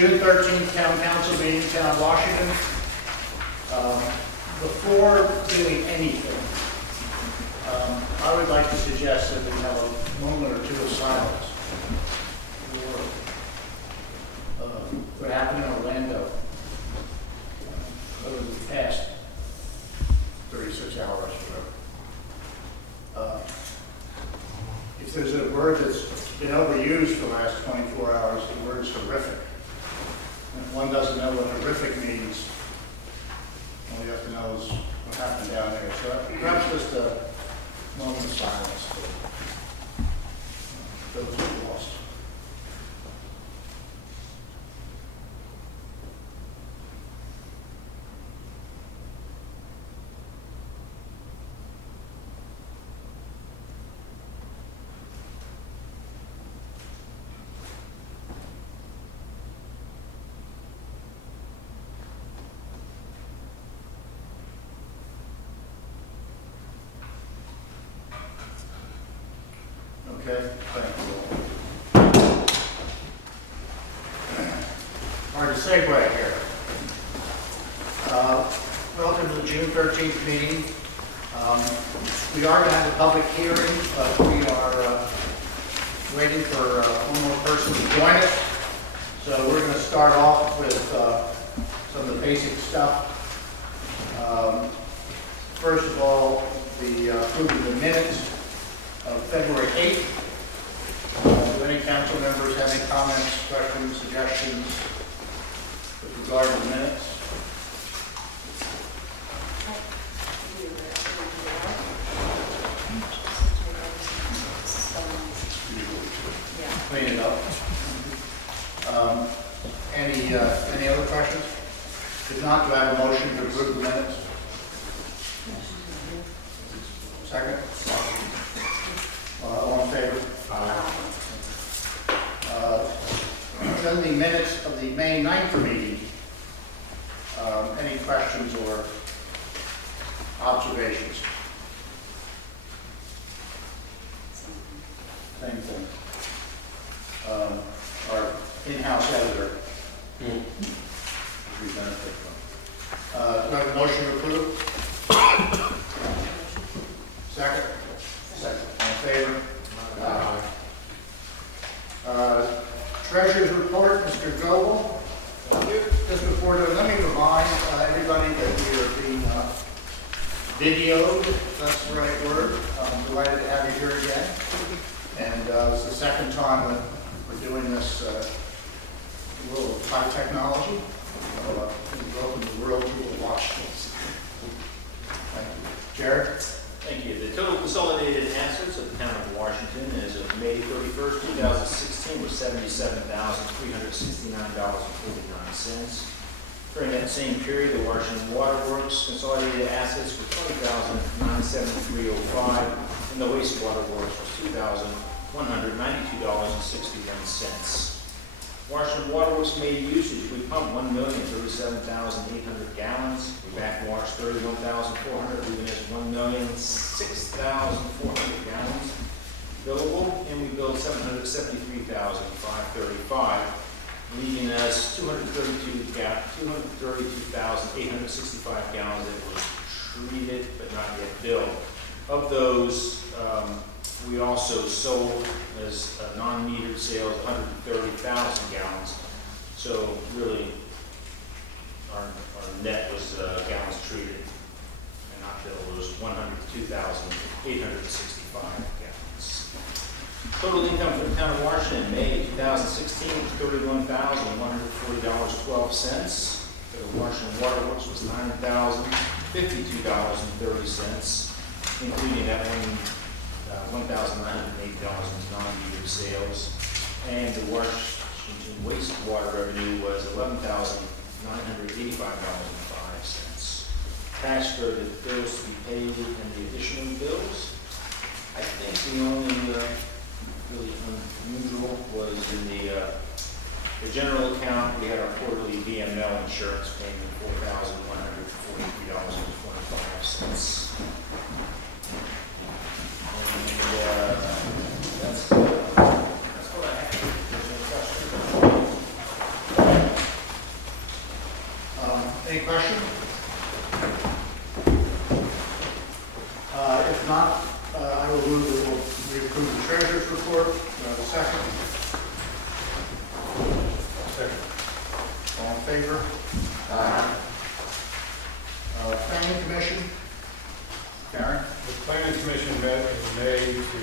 June 13th Town Council meeting, Town of Washington. Before doing anything, I would like to suggest that we have a moment or two of silence for what happened in Orlando over the past 36 hours or whatever. If there's a word that's been overused for the last 24 hours, the word's horrific. And if one doesn't know what horrific means, all you have to know is what happened down there. So perhaps just a moment of silence for those who lost. Okay, thank you. Hard to segue here. Welcome to the June 13th meeting. We are going to have a public hearing, but we are waiting for one more person to join us. So we're going to start off with some of the basic stuff. First of all, the approving the minutes of February 8th. Do any council members have any comments, questions, suggestions with regard to the minutes? Clean it up. Any other questions? If not, do I have a motion to approve the minutes? Second? All in favor? Then the minutes of the May 9th meeting. Any questions or observations? Same thing. Our in-house editor. We benefit from. Do I have a motion to approve? Second? Second. All in favor? Treasurer's report, Mr. Goebel. Just before that, let me remind everybody that we are being videoed, if that's the right word. I'm delighted to have you here again. And it's the second time that we're doing this world of high technology. Welcome to the world, you will watch this. Thank you. Jared? Thank you. The total consolidated assets of the town of Washington as of May 31st, 2016 were $77,369.49. During that same period, the Washington Water Works consolidated assets were $20,973.05, and the wastewater works was $2,192.61. Washington Water Works made usage. We pumped 1,037,800 gallons. We backwashed 31,400, leaving us 1,006,400 gallons billable, and we billed 773,535, leaving us 232,865 gallons that were treated but not yet billed. Of those, we also sold as non-metered sales 130,000 gallons. So really, our net was gallons treated and not billed was 102,865 gallons. Total income for the town of Washington in May 2016 was $31,140.12. For the Washington Water Works was $9,052.30, including that $1,908 in non-metered sales, and the Washington wastewater revenue was $11,985.05. Tax for the bills to be paid and the additional bills. I think the only really unusual was in the general account. We had our quarterly VML insurance payment of $4,143.25. That's what I have. not, I will move that we approve the treasurer's report. Do I have a second? Second. All in favor? Planning Commission? Karen? The planning commission met in May to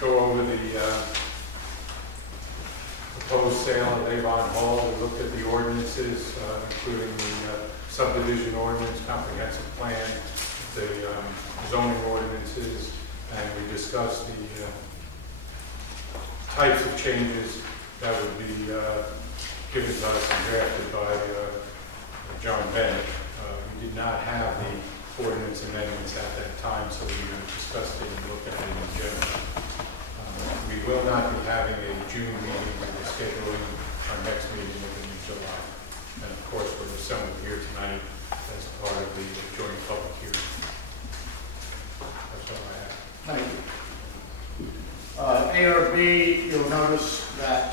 go over the proposed sale of Avon Hall. We looked at the ordinances, including the subdivision ordinance, comprehensive plan, the zoning ordinances, and we discussed the types of changes that would be given to us and drafted by John Bennett. We did not have the ordinance amendments at that time, so we discussed it and looked at it in general. We will not be having a June meeting. We're scheduling our next meeting in July. And of course, we're assembled here tonight as part of the joint public hearing. That's all I have. Thank you. ARB, you'll notice that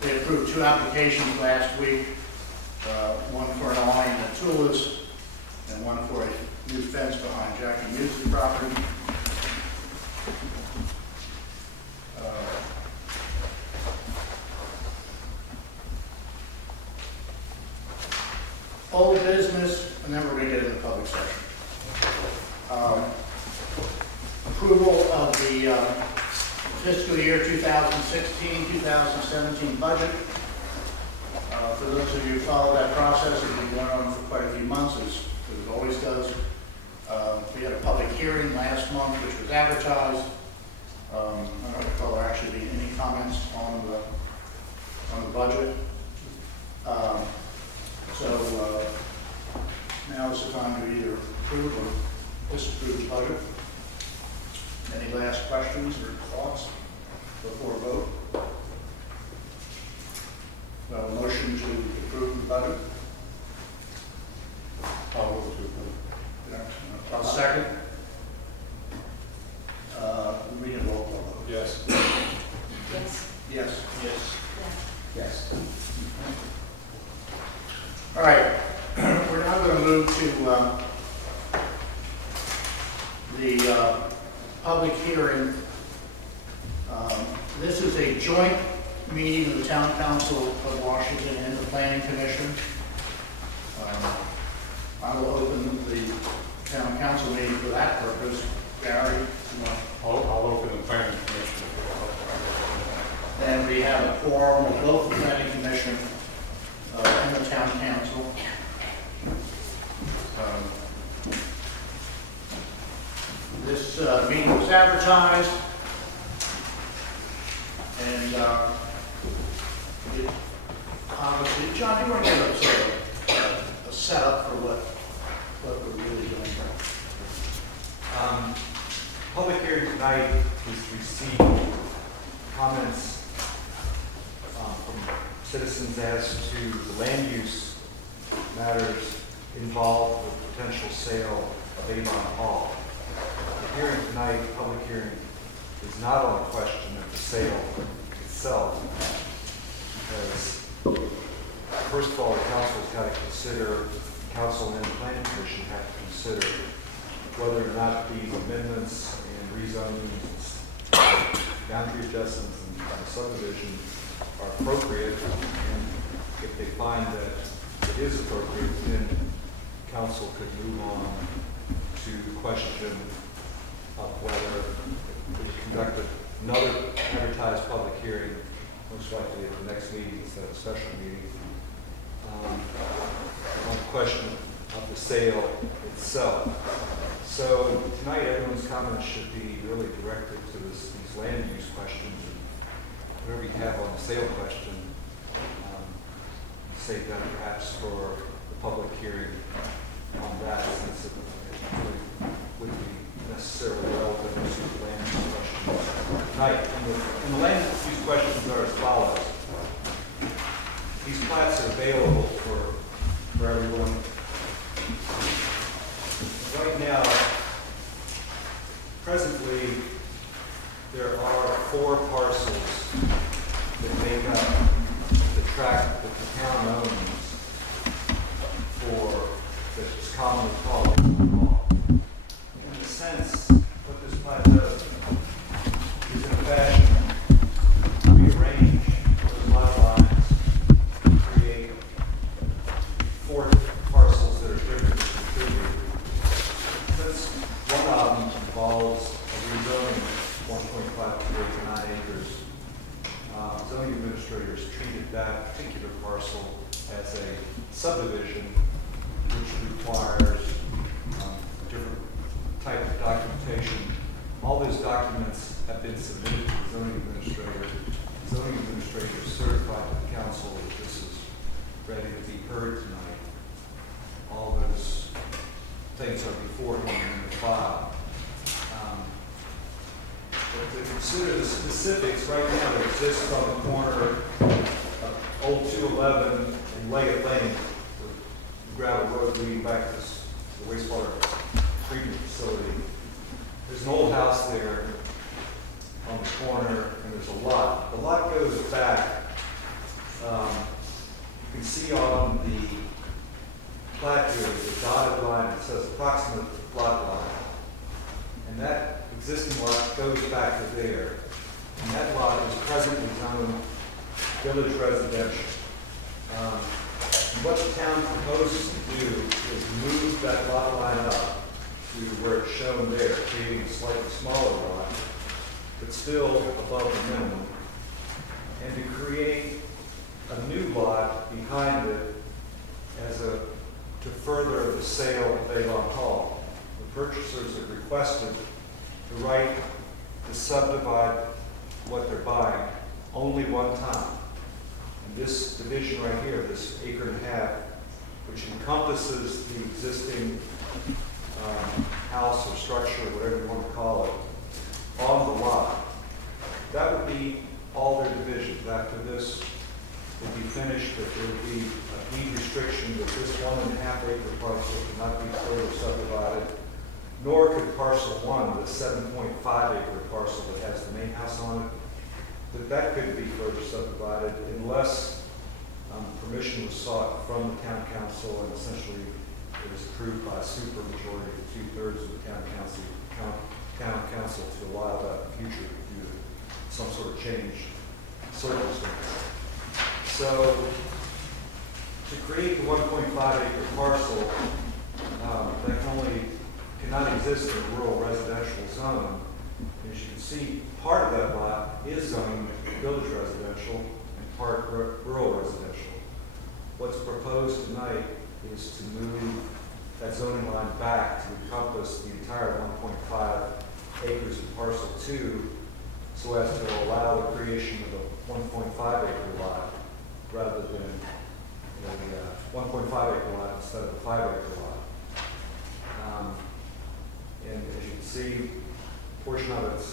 they approved 2 applications last week, one for an awning at Tulis and one for a new fence behind Jackie Muse's property. Old business, and then we're going to get into public session. Approval of the fiscal year 2016-2017 budget. For those of you who follow that process, it's been going on for quite a few months, as it always does. We had a public hearing last month, which was advertised. I don't recall there actually being any comments on the budget. So now is the time to either approve or disapprove the budget. Any last questions or thoughts before a vote? A motion to approve the budget? I'll move to approve. I'll second. We need a roll call vote. Yes. Yes. Yes. Yes. Yes. All right, we're now going to move to the public hearing. This is a joint meeting of the Town Council of Washington and the Planning Commission. I will open the Town Council meeting for that purpose. Gary, you want? I'll open the planning commission. And we have a quorum of both the Planning Commission and the Town Council. This meeting was advertised, and it, obviously, John, you want to give us a setup for what we're really doing here? Public hearing tonight is to receive comments from citizens as to the land use matters involved with potential sale of Avon Hall. The hearing tonight, public hearing, is not on the question of the sale itself, because first of all, the council's got to consider, council and the planning commission have to consider whether or not these amendments and rezonings, boundary adjustments, and subdivision are appropriate, and if they find that it is appropriate, then council could move on to the question of whether we conduct another advertised public hearing, most likely at the next meeting instead of a special meeting, on the question of the sale itself. So tonight, everyone's comments should be really directed to these land use questions, and whatever you have on the sale question, save that perhaps for the public hearing on that, since it really wouldn't be necessarily relevant to the land use questions tonight. And the land use questions are as follows. These plats are available for everyone. Right now, presently, there are 4 parcels that make up the tract that the town owns for, that's commonly called law. In a sense, subdivision, which requires a different type of documentation. All those documents have been submitted to the zoning administrator. The zoning administrator is certified to the council that this is ready to be heard tonight. All those things are before him in the file. But to consider the specifics, right now it exists on the corner of Old 211 and Leggett Lane, the gravel road leading back to the wastewater treatment facility. There's an old house there on the corner, and there's a lot. The lot goes back. You can see on the plat here, the dotted line, it says approximate lot line. And that existing lot goes back to there. And that lot is presently zoned village residential. And what the town proposes to do is move that lot line up to where it's shown there, creating a slightly smaller lot, but still above the minimum, and to create a new lot behind it to further the sale of Avon Hall. The purchasers have requested the right to subdivide what they're buying only one time. And this division right here, this acre and a half, which encompasses the existing house or structure, whatever you want to call it, on the lot. That would be all their divisions. After this would be finished, that there would be a deed restriction that this 1.5 acre parcel cannot be further subdivided, nor could parcel 1, the 7.5 acre parcel that has the main house on it, that could be further subdivided unless permission was sought from the town council, and essentially it was approved by a super majority of 2/3 of the town council to allow that in the future due to some sort of change circumstance. So to create the 1.5 acre parcel that cannot exist in a rural residential zone, as you can see, part of that lot is zoned village residential and part rural residential. What's proposed tonight is to move that zoning line back to encompass the entire 1.5 acres of parcel 2, so as to allow the creation of a 1.5 acre lot rather than a 1.5 acre lot instead of a 5 acre lot. And as you can see, a portion of it's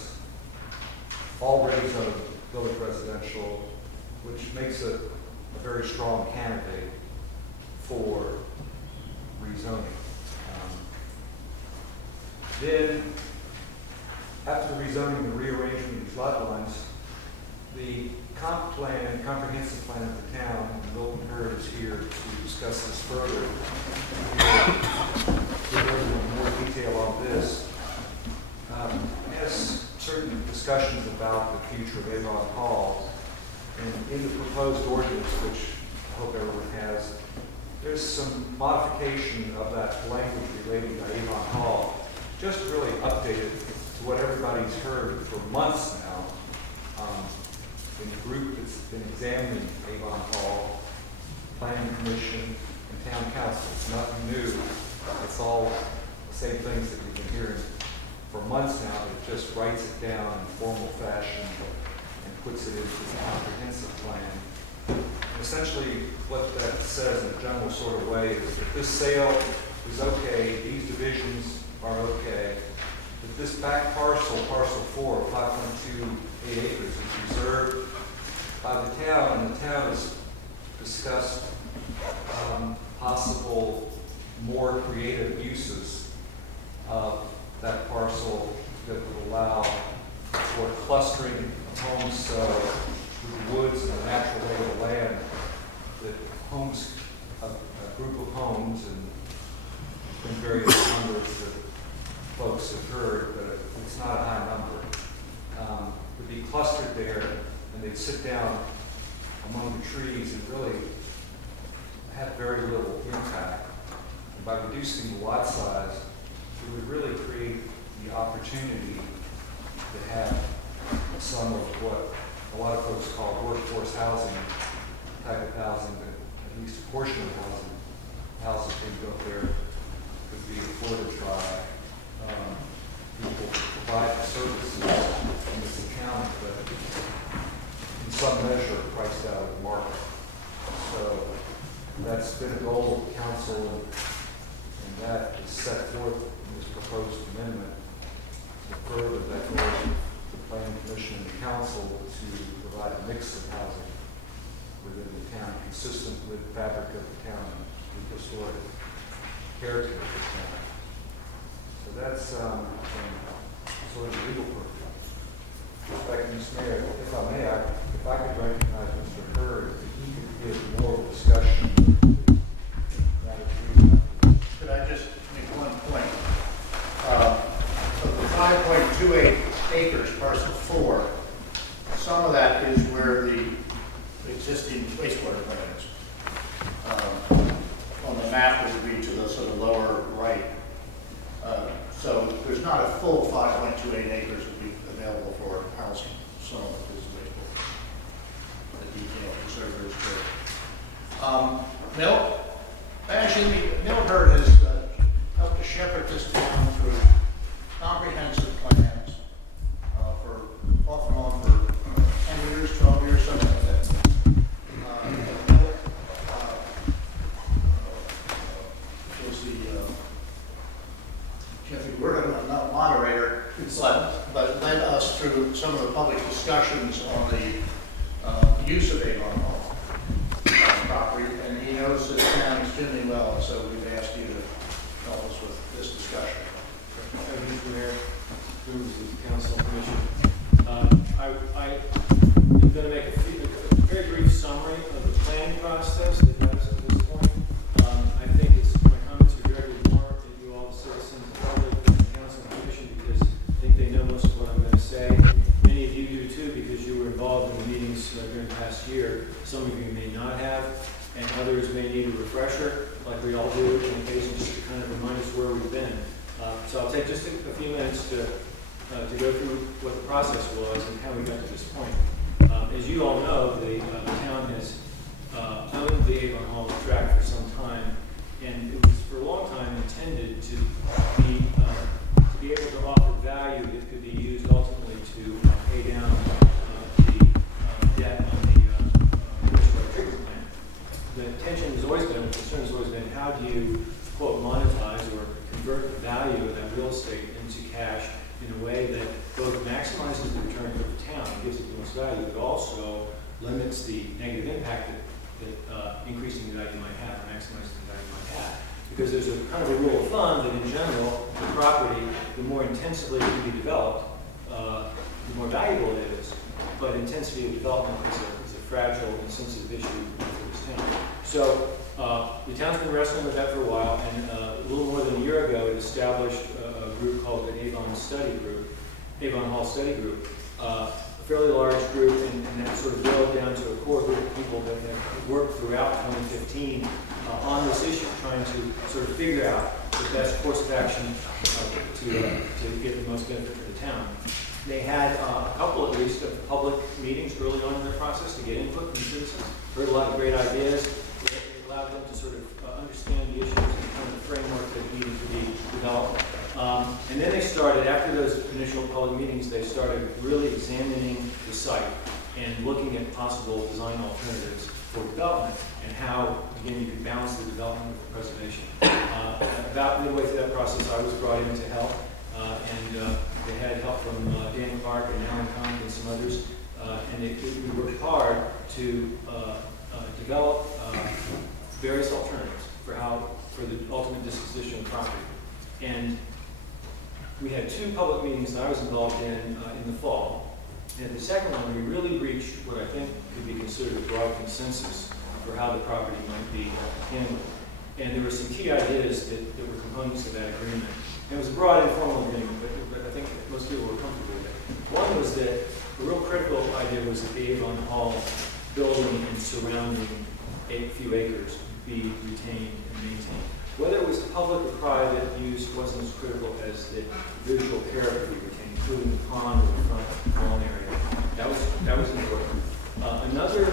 already zoned village residential, which makes it a very strong candidate for rezoning. Then, after the rezoning and rearrangement of these lot lines, the comprehensive plan of the town, and Milton Hurd is here to discuss this further. We'll go into more detail on this. Has certain discussions about the future of Avon Hall, and in the proposed ordinance, which I hope everyone has, there's some modification of that language relating to Avon Hall, just really updated to what everybody's heard for months now. In the group that's been examining Avon Hall, Planning Commission, and Town Council. It's nothing new. It's all the same things that we've been hearing for months now. It just writes it down in formal fashion and puts it into the comprehensive plan. And essentially, what that says in a general sort of way is that this sale is okay, these divisions are okay, that this back parcel, parcel 4, 5.28 acres, is reserved by the town, and the town has discussed possible more creative uses of that parcel that would allow for clustering of homes through the woods and the natural lay of the land, that homes, a group of homes, and in various numbers that folks have heard, but it's not a high number, would be clustered there, and they'd sit down among the trees and really have very little impact. And by reducing the lot size, it would really create the opportunity to have some of what a lot of folks call workforce housing type of housing, but at least a portion of housing houses being built there could be afforded by people who provide services in this county, but in some measure priced out of the market. So that's been a goal of the council, and that is set forth in this proposed amendment to further that goal of the planning commission and the council to provide a mix of housing within the town, consistent with the fabric of the town and the historic character of the town. So that's sort of the legal purpose. Thank you, Mr. Mayor. If I may, if I could recognize Mr. Hurd, if he could give more discussion of that agreement. Could I just make one point? Of the 5.28 acres, parcel 4, some of that is where the existing wastewater plant is. On the map, it would be to the sort of lower right. So there's not a full 5.28 acres would be available for housing. Some of it is wastewater. The detail preservers there. Mill Hurd has helped to shepherd this town through comprehensive plans for off and on for 10 years, 12 years, something like that. We're not moderator, but led us through some of the public discussions on the use of Avon Hall property, and he knows this town extremely well, and so we've asked you to help us with this discussion. Thank you, Mr. Mayor, members of the council and commission. I'm going to make a very brief summary of the planning process that got us to this point. I think my comments are directed more at you all, the citizens, the public, and the council and commission, because I think they know most of what I'm going to say. Many of you do too, because you were involved in the meetings during the past year. Some of you may not have, and others may need a refresher, like we all do, on occasion, just to kind of remind us where we've been. So I'll take just a few minutes to go through what the process was and how we got to this point. As you all know, the town has owned the Avon Hall tract for some time, and it was for a long time intended to be able to offer value that could be used ultimately to pay down the debt on the wastewater treatment plant. The intention has always been, the concern has always been, how do you, quote, monetize or convert the value of that real estate into cash in a way that both maximizes the return to the town, gives it the most value, but also limits the negative impact that increasing the value might have, or maximizing the value might have. Because there's a kind of a rule of thumb that in general, the property, the more intensively it can be developed, the more valuable it is. But intensity of development is a fragile and sensitive issue for this town. So the town's been wrestling with that for a while, and a little more than a year ago, it established a group called the Avon Hall Study Group, a fairly large group, and that sort of boiled down to a core group of people that have worked throughout 2015 on this issue, trying to sort of figure out the best course of action to get the most benefit for the town. They had a couple, at least, of public meetings early on in their process to get input from citizens. Heard a lot of great ideas. It allowed them to sort of understand the issues and kind of the framework that needed to be developed. And then they started, after those initial public meetings, they started really examining the site and looking at possible design alternatives for development and how, again, you can balance the development with the preservation. About midway through that process, I was brought in to help, and they had help from Dan Clark and Alan Conk and some others, and we worked hard to develop various alternatives for the ultimate disposition of property. And we had two public meetings that I was involved in the fall. And the second one, we really reached what I think could be considered a broad consensus for how the property might be handled. And there were some key ideas that were components of that agreement. And it was a broad, informal agreement, but I think most people were comfortable with it. One was that the real critical idea was that the Avon Hall building and surrounding a few acres be retained and maintained. Whether it was public or private use wasn't as critical as the visual character we retained, including the pond or the front lawn area. That was important. Another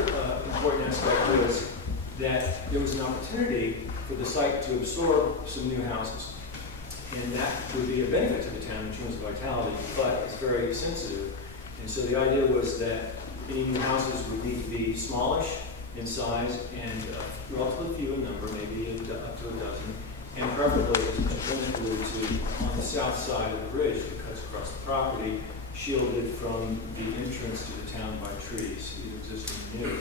important aspect was that there was an opportunity for the site to absorb some new houses. And that would be a benefit to the town in terms of vitality, but it's very sensitive. And so the idea was that any new houses would need to be smallish in size and relatively few in number, maybe up to a dozen, and preferably, as Mr. Bennett alluded to, on the south side of the bridge that cuts across the property, shielded from the entrance to the town by trees, either existing or new.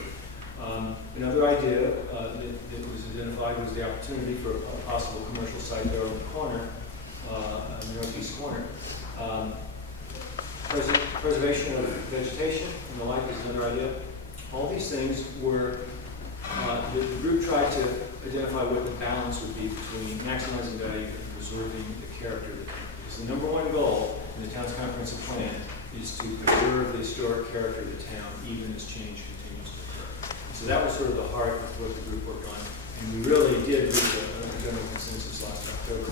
Another idea that was identified was the opportunity for a possible commercial site there on the corner, the northeast corner. Preservation of vegetation and the like is another idea. All these things were, the group tried to identify what the balance would be between maximizing value and preserving the character of the town. Because the number one goal in the town's comprehensive plan is to preserve the historic character of the town, even as change continues to occur. So that was sort of the heart of what the group worked on. And we really did reach a general consensus last October.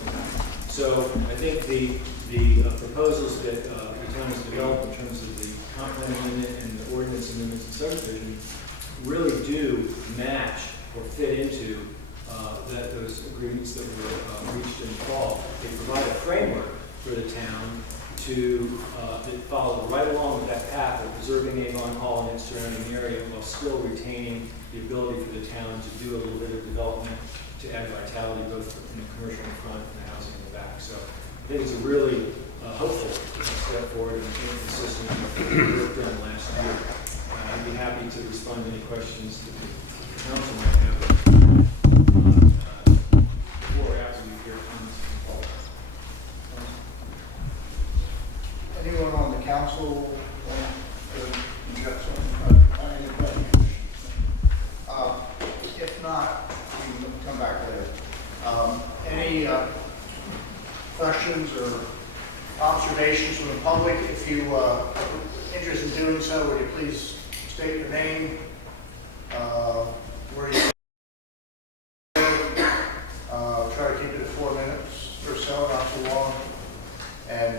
So I think the proposals that the town has developed in terms of the comp plan amendment and the ordinance amendments and subdivision really do match or fit into those agreements that were reached in the fall. They provide a framework for the town to that follow right along with that path of preserving Avon Hall and its surrounding area while still retaining the ability for the town to do a little bit of development to add vitality both in the commercial in front and the housing in the back. So I think it's a really hopeful step forward and consistent with the work done last year. I'd be happy to respond to any questions that the council might have before or after you hear comments from Paul. Anyone on the council you got something? Any questions? If not, we can come back later. Any questions or observations from the public? If you are interested in doing so, would you please state your name, where you try to keep it at 4 minutes or so, not too long, and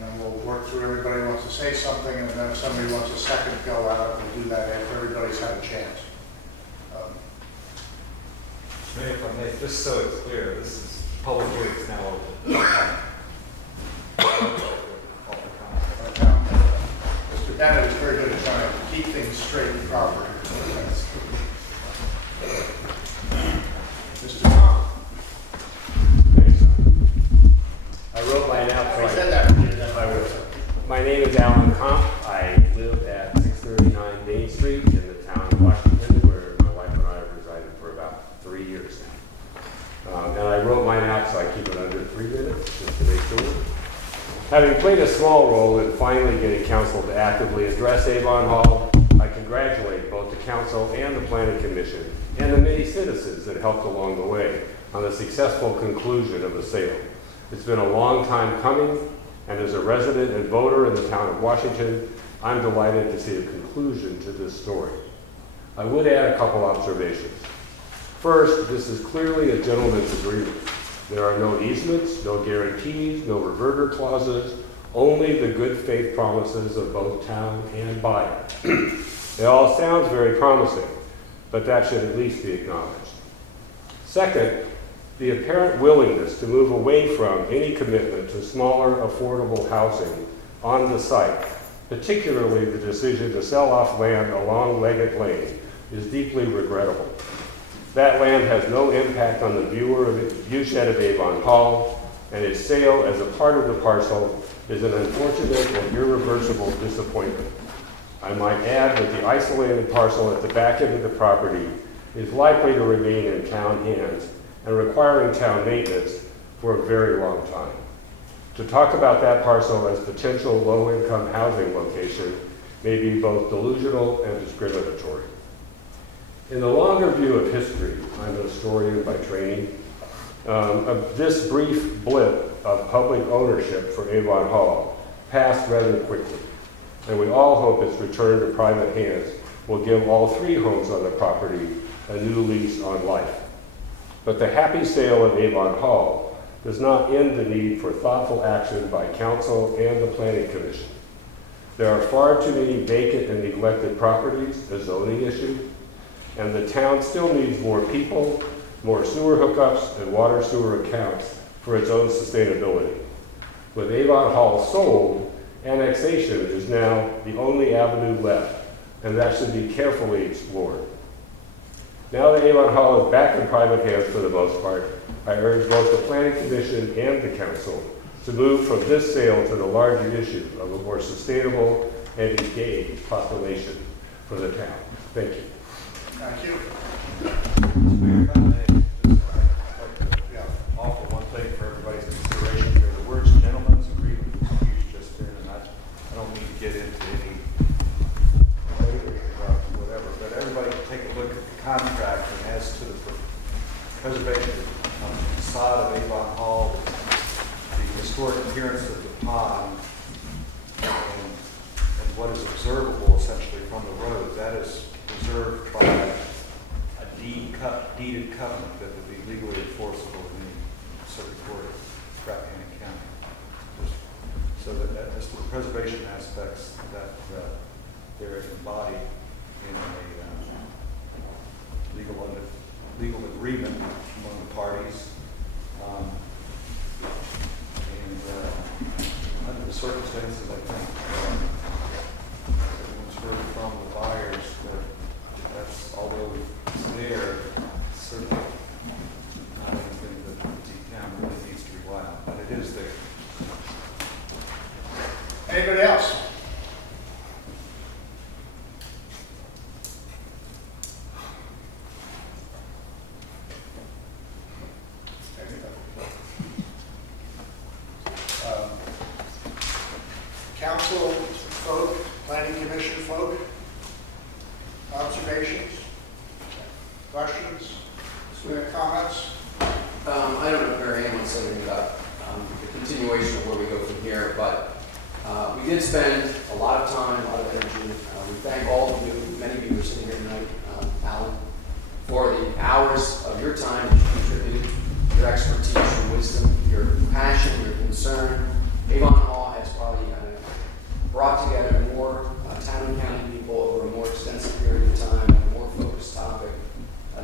then we'll work through everybody who wants to say something, and then if somebody wants a second go at it, we'll do that after everybody's had a chance. If I may, just so it's clear, this is public hearing is now open. Mr. Bennett is very good at trying to keep things straight and proper. Mr. Tom. I wrote mine out. I said that. My name is Alan Comp. I live at 639 Main Street in the town of Washington, where my wife and I have resided for about 3 years now. And I wrote mine out so I keep it under 3 minutes, just to make sure. Having played a small role in finally getting council to actively address Avon Hall, I congratulate both the council and the planning commission and the many citizens that helped along the way on the successful conclusion of the sale. It's been a long time coming, and as a resident and voter in the town of Washington, I'm delighted to see a conclusion to this story. I would add a couple observations. First, this is clearly a gentleman's agreement. There are no easements, no guarantees, no reverter clauses, only the good faith promises of both town and buyer. It all sounds very promising, but that should at least be acknowledged. Second, the apparent willingness to move away from any commitment to smaller, affordable housing on the site, particularly the decision to sell off land along Leggett Lane, is deeply regrettable. That land has no impact on the viewshed of Avon Hall, and its sale as a part of the parcel is an unfortunate and irreversible disappointment. I might add that the isolated parcel at the back end of the property is likely to remain in town hands and requiring town maintenance for a very long time. To talk about that parcel as potential low-income housing location may be both delusional and discriminatory. In the longer view of history, I'm a historian by training, this brief blip of public ownership for Avon Hall passed rather quickly, and we all hope its return to private hands will give all 3 homes on the property a new lease on life. But the happy sale of Avon Hall does not end the need for thoughtful action by council and the planning commission. There are far too many vacant and neglected properties, a zoning issue, and the town still needs more people, more sewer hookups, and water sewer accounts for its own sustainability. With Avon Hall sold, annexation is now the only avenue left, and that should be carefully explored. Now that Avon Hall is back in private hands for the most part, I urge both the Planning Commission and the Council to move from this sale to the larger issue of a more sustainable and engaged population for the town. Thank you. Thank you. Mayor, if I may, just like to offer one thing for everybody's consideration here. The words gentleman's agreement was used just there, and I don't need to get into any about whatever, but everybody can take a look at the contract, and as to the preservation of the facade of Avon Hall, the historic appearance of the pond, and what is observable essentially from the road, that is preserved by a deeded covenant that would be legally enforceable in the circuit court of Struckmann County. So that as to the preservation aspects that they're embodied in a legal agreement among the parties. Under the circumstances, I think everyone's heard from the buyers that that's, although it's there, it's certainly not anything that the town really needs to rely on, but it is there. Anybody else? Council folk, planning commission folk, observations, questions, comments? I don't know if Mary Ann wants something about the continuation of where we go from here, but we did spend a lot of time, a lot of energy. We thank all of you, many of you are sitting here tonight, Alan, for the hours of your time that you contributed, your expertise, your wisdom, your passion, your concern. Avon Hall has probably brought together more town and county people over a more extensive period of time on a more focused topic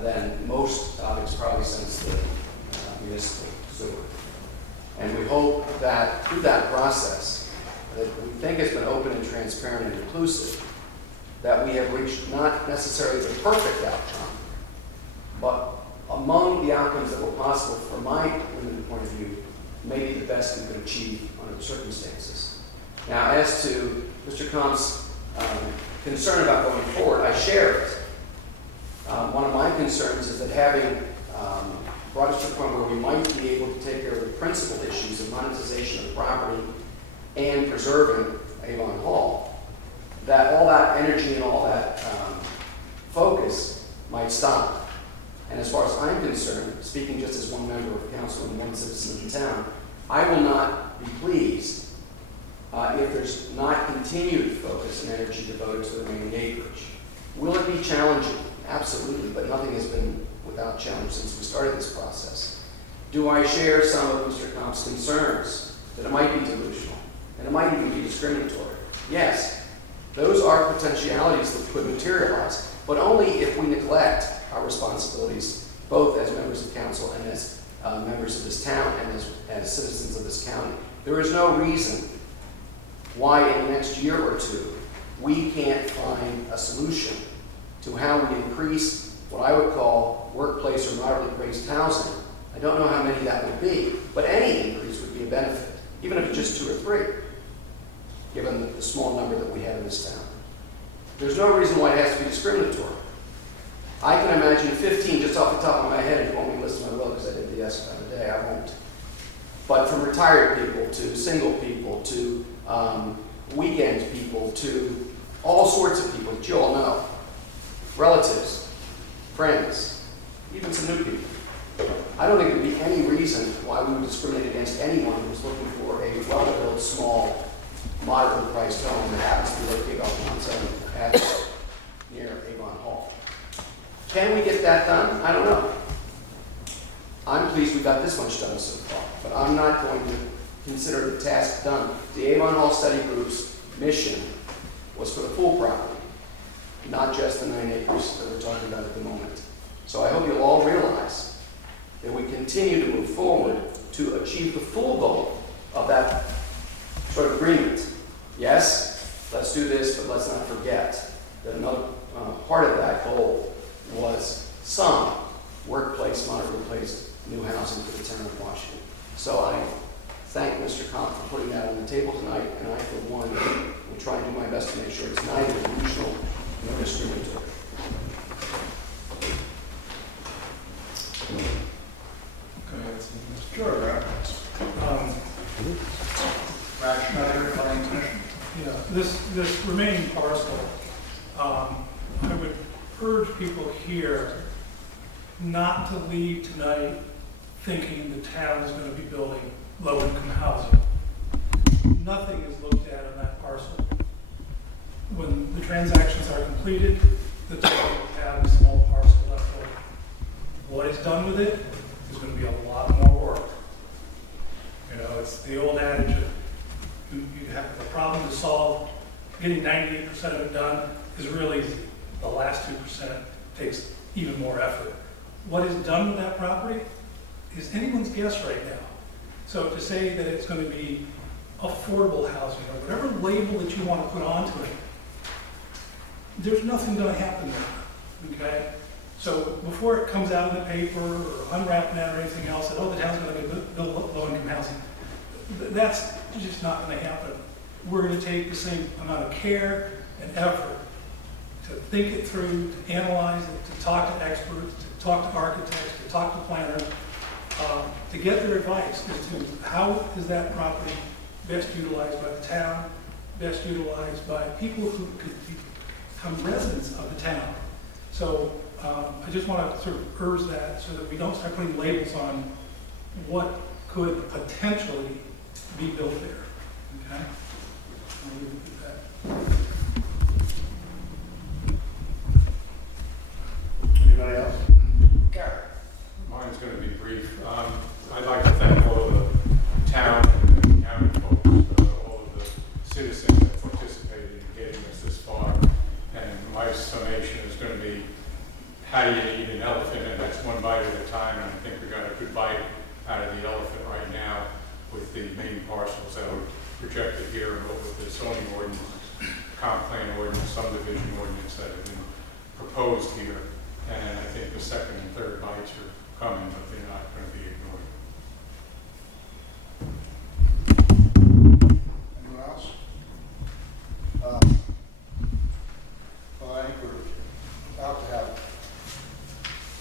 than most topics probably since the municipal sewer. And we hope that through that process, that we think has been open and transparent and inclusive, that we have reached not necessarily the perfect outcome, but among the outcomes that were possible from my limited point of view, maybe the best we could achieve under the circumstances. Now, as to Mr. Kamp's concern about going forward, I share it. One of my concerns is that having brought us to the point where we might be able to take care of the principal issues of monetization of the property and preserving Avon Hall, that all that energy and all that focus might stop. And as far as I'm concerned, speaking just as one member of council and one citizen of the town, I will not be pleased if there's not continued focus and energy devoted to the remaining acreage. Will it be challenging? Absolutely, but nothing has been without challenge since we started this process. Do I share some of Mr. Kamp's concerns that it might be delusional and it might even be discriminatory? Yes, those are potentialities that could materialize, but only if we neglect our responsibilities, both as members of council and as members of this town and as citizens of this county. There is no reason why in the next year or two we can't find a solution to how we increase what I would call workplace or moderately priced housing. I don't know how many that would be, but any increase would be a benefit, even if it's just 2 or 3, given the small number that we have in this town. There's no reason why it has to be discriminatory. I can imagine 15 just off the top of my head. If you want me to list them, I will, because I did the estimate of the day. I won't. But from retired people to single people to weekend people to all sorts of people that you all know, relatives, friends, even some new people. I don't think there'd be any reason why we would discriminate against anyone who's looking for a well-built, small, moderately priced home that happens to be located off Mount 7 Avenue near Avon Hall. Can we get that done? I don't know. I'm pleased we got this much done so far, but I'm not going to consider the task done. The Avon Hall Study Group's mission was for the full property, not just the 9 acres that we're talking about at the moment. So I hope you'll all realize that we continue to move forward to achieve the full goal of that sort of agreement. Yes, let's do this, but let's not forget that another part of that goal was some workplace, moderately-placed new housing for the town of Washington. So I thank Mr. Comp for putting that on the table tonight, and I, for one, will try and do my best to make sure it's neither delusional nor discriminatory. Sure, Brad. Brad Schneider, Planning Commission. Yeah, this remaining parcel, I would urge people here not to leave tonight thinking the town is going to be building low-income housing. Nothing is looked at on that parcel. When the transactions are completed, the town will have a small parcel left over. What is done with it is going to be a lot more work. You know, it's the old adage of you have a problem to solve. Getting 98% of it done is really easy. The last 2% takes even more effort. What is done with that property is anyone's guess right now. So to say that it's going to be affordable housing or whatever label that you want to put onto it, there's nothing going to happen there, okay? So before it comes out in the paper or unwrapping that or anything else, that, oh, the town's going to build low-income housing, that's just not going to happen. We're going to take the same amount of care and effort to think it through, to analyze it, to talk to experts, to talk to architects, to talk to planners, to get their advice as to how is that property best utilized by the town, best utilized by people who could become residents of the town. So I just want to sort of urge that so that we don't start putting labels on what could potentially be built there, okay? I'll leave it at that. Anybody else? Gary? Mine's going to be brief. I'd like to thank all of the town and county folks, all of the citizens that participated in getting us this far. And my summation is going to be, how do you eat an elephant? And that's one bite at a time. And I think we got a good bite out of the elephant right now with the main parcels that are projected here, but with the zoning ordinance, comp plan ordinance, subdivision ordinance that have been proposed here. And I think the second and third bites are coming, but they're not going to be ignored. Anyone else? Well, I think we're about to have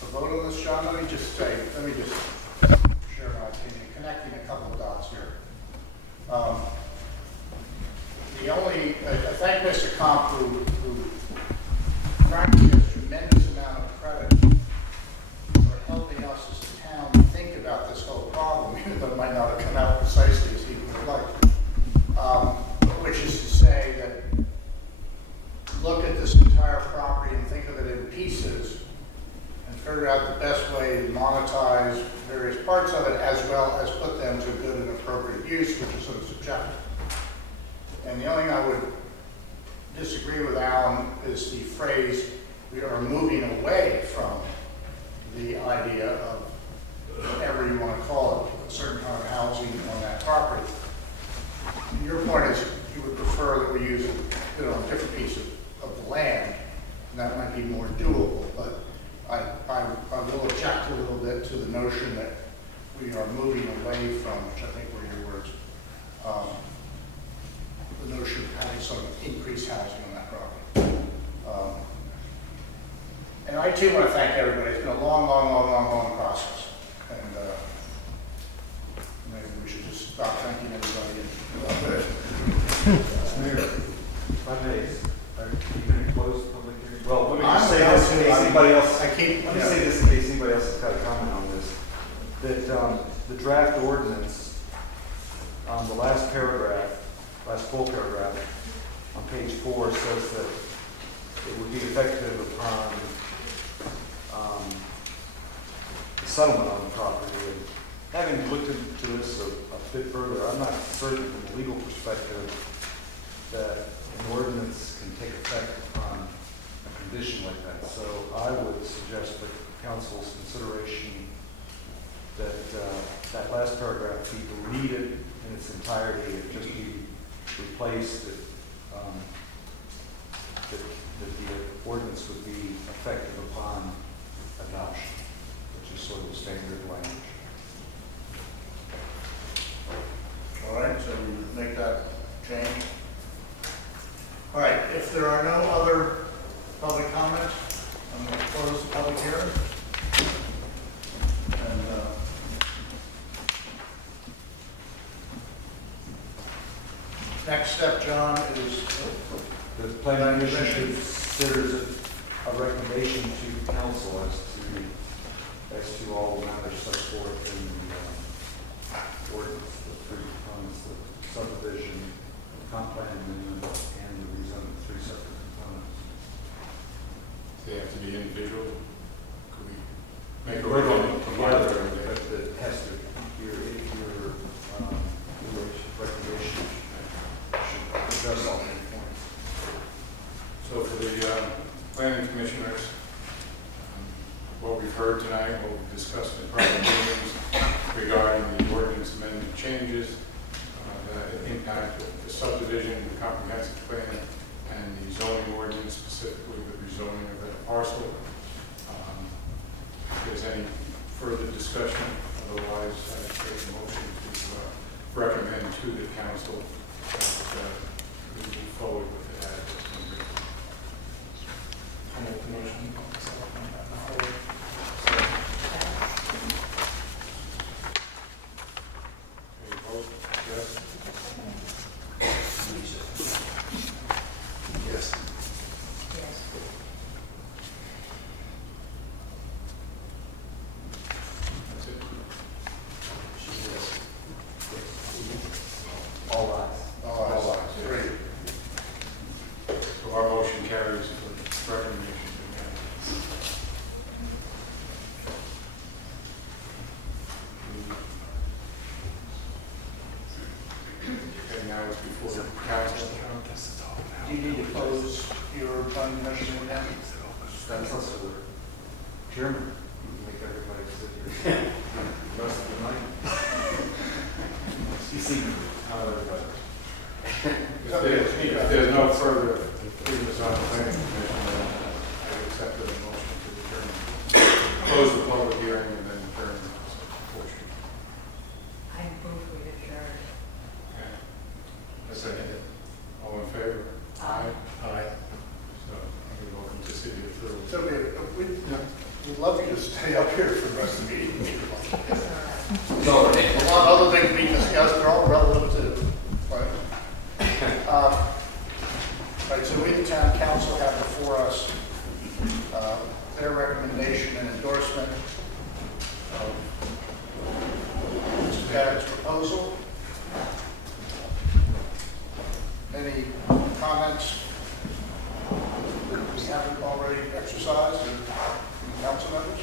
a vote on this, John. Let me just share my opinion, connecting a couple of dots here. I thank Mr. Comp who frankly has tremendous amount of credit for helping us as a town think about this whole problem, even though it might not have come out precisely as he would like. Which is to say that look at this entire property and think of it in pieces and figure out the best way to monetize various parts of it, as well as put them to good and appropriate use, which is sort of subjective. And the only thing I would disagree with Alan is the phrase, we are moving away from the idea of whatever you want to call it, a certain kind of housing on that property. Your point is you would prefer that we use it on a different piece of the land, and that might be more doable, but I will object a little bit to the notion that we are moving away from, which I think were your words, the notion of having some increased housing on that property. And I too want to thank everybody. It's been a long process. And maybe we should just stop thanking everybody. Mayor, if I may, are you going to close the public hearing? Well, let me just say this in case anybody else, let me say this in case anybody else has got a comment on this. That the draft ordinance, the last full paragraph on page 4 says that it would be effective upon the settlement on the property. And having looked into this a bit further, I'm not certain from a legal perspective that an ordinance can take effect upon a condition like that. So I would suggest for council's consideration that last paragraph be deleted in its entirety and just be replaced, that the ordinance would be effective upon adoption, which is sort of standard language. All right, so we make that change. All right, if there are no other public comments, I'm going to close the public hearing. And, next step, John, is The planning commission considers it a recommendation to council as to all the matters set forth in the ordinance, the three components, the subdivision, the comp plan amendment, and the rezoning, three separate components. They have to be individual. Could we make a We're going recommendation? together, but it has to, your recommendation should address all three points. So for the planning commissioners, what we've heard tonight, what we've discussed in private meetings regarding the ordinance amendment changes that impact the subdivision, the comprehensive plan, and the zoning ordinance, specifically the rezoning of that parcel. If there's any further discussion, otherwise I take a motion to recommend to the council that we move forward with it as it's been written. I'll make the motion. Any vote? Yes? Yes. That's it? All ayes. All right, Yes. So our motion carries for recommendation to council. Okay, now it's before the council. Do you need to close your planning commission now? That's also the chairman. You can make everybody sit here. The rest of the night. You see how everybody. If there's no further business on the planning commission, then I accept the motion to adjourn. Close the public hearing and then adjourn this portion. I move we adjourn. Okay. A second. All in favor? Aye. Aye. So you're welcome to sit here through. So we'd love you to stay up here for the rest of the meeting. So, A lot of other things we discussed, they're all relative to, right? Right, so we, the town council, have before us their recommendation and endorsement of Mr. Garrett's proposal. Any comments that we haven't already exercised from council members?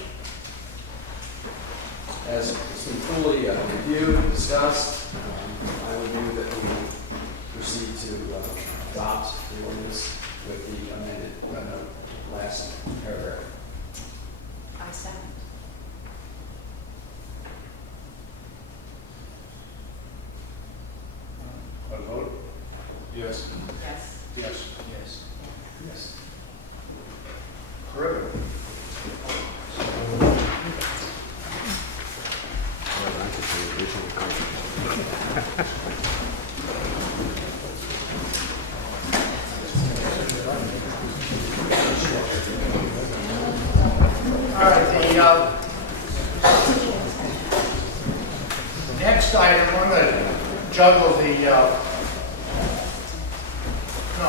as it's been fully reviewed and discussed, I would move that we proceed to adopt the ordinance with the amended last paragraph. I second. A vote? Yes. Yes. Yes. Yes. Yes. Terrific. All right, the next item, I'm going to juggle the, no,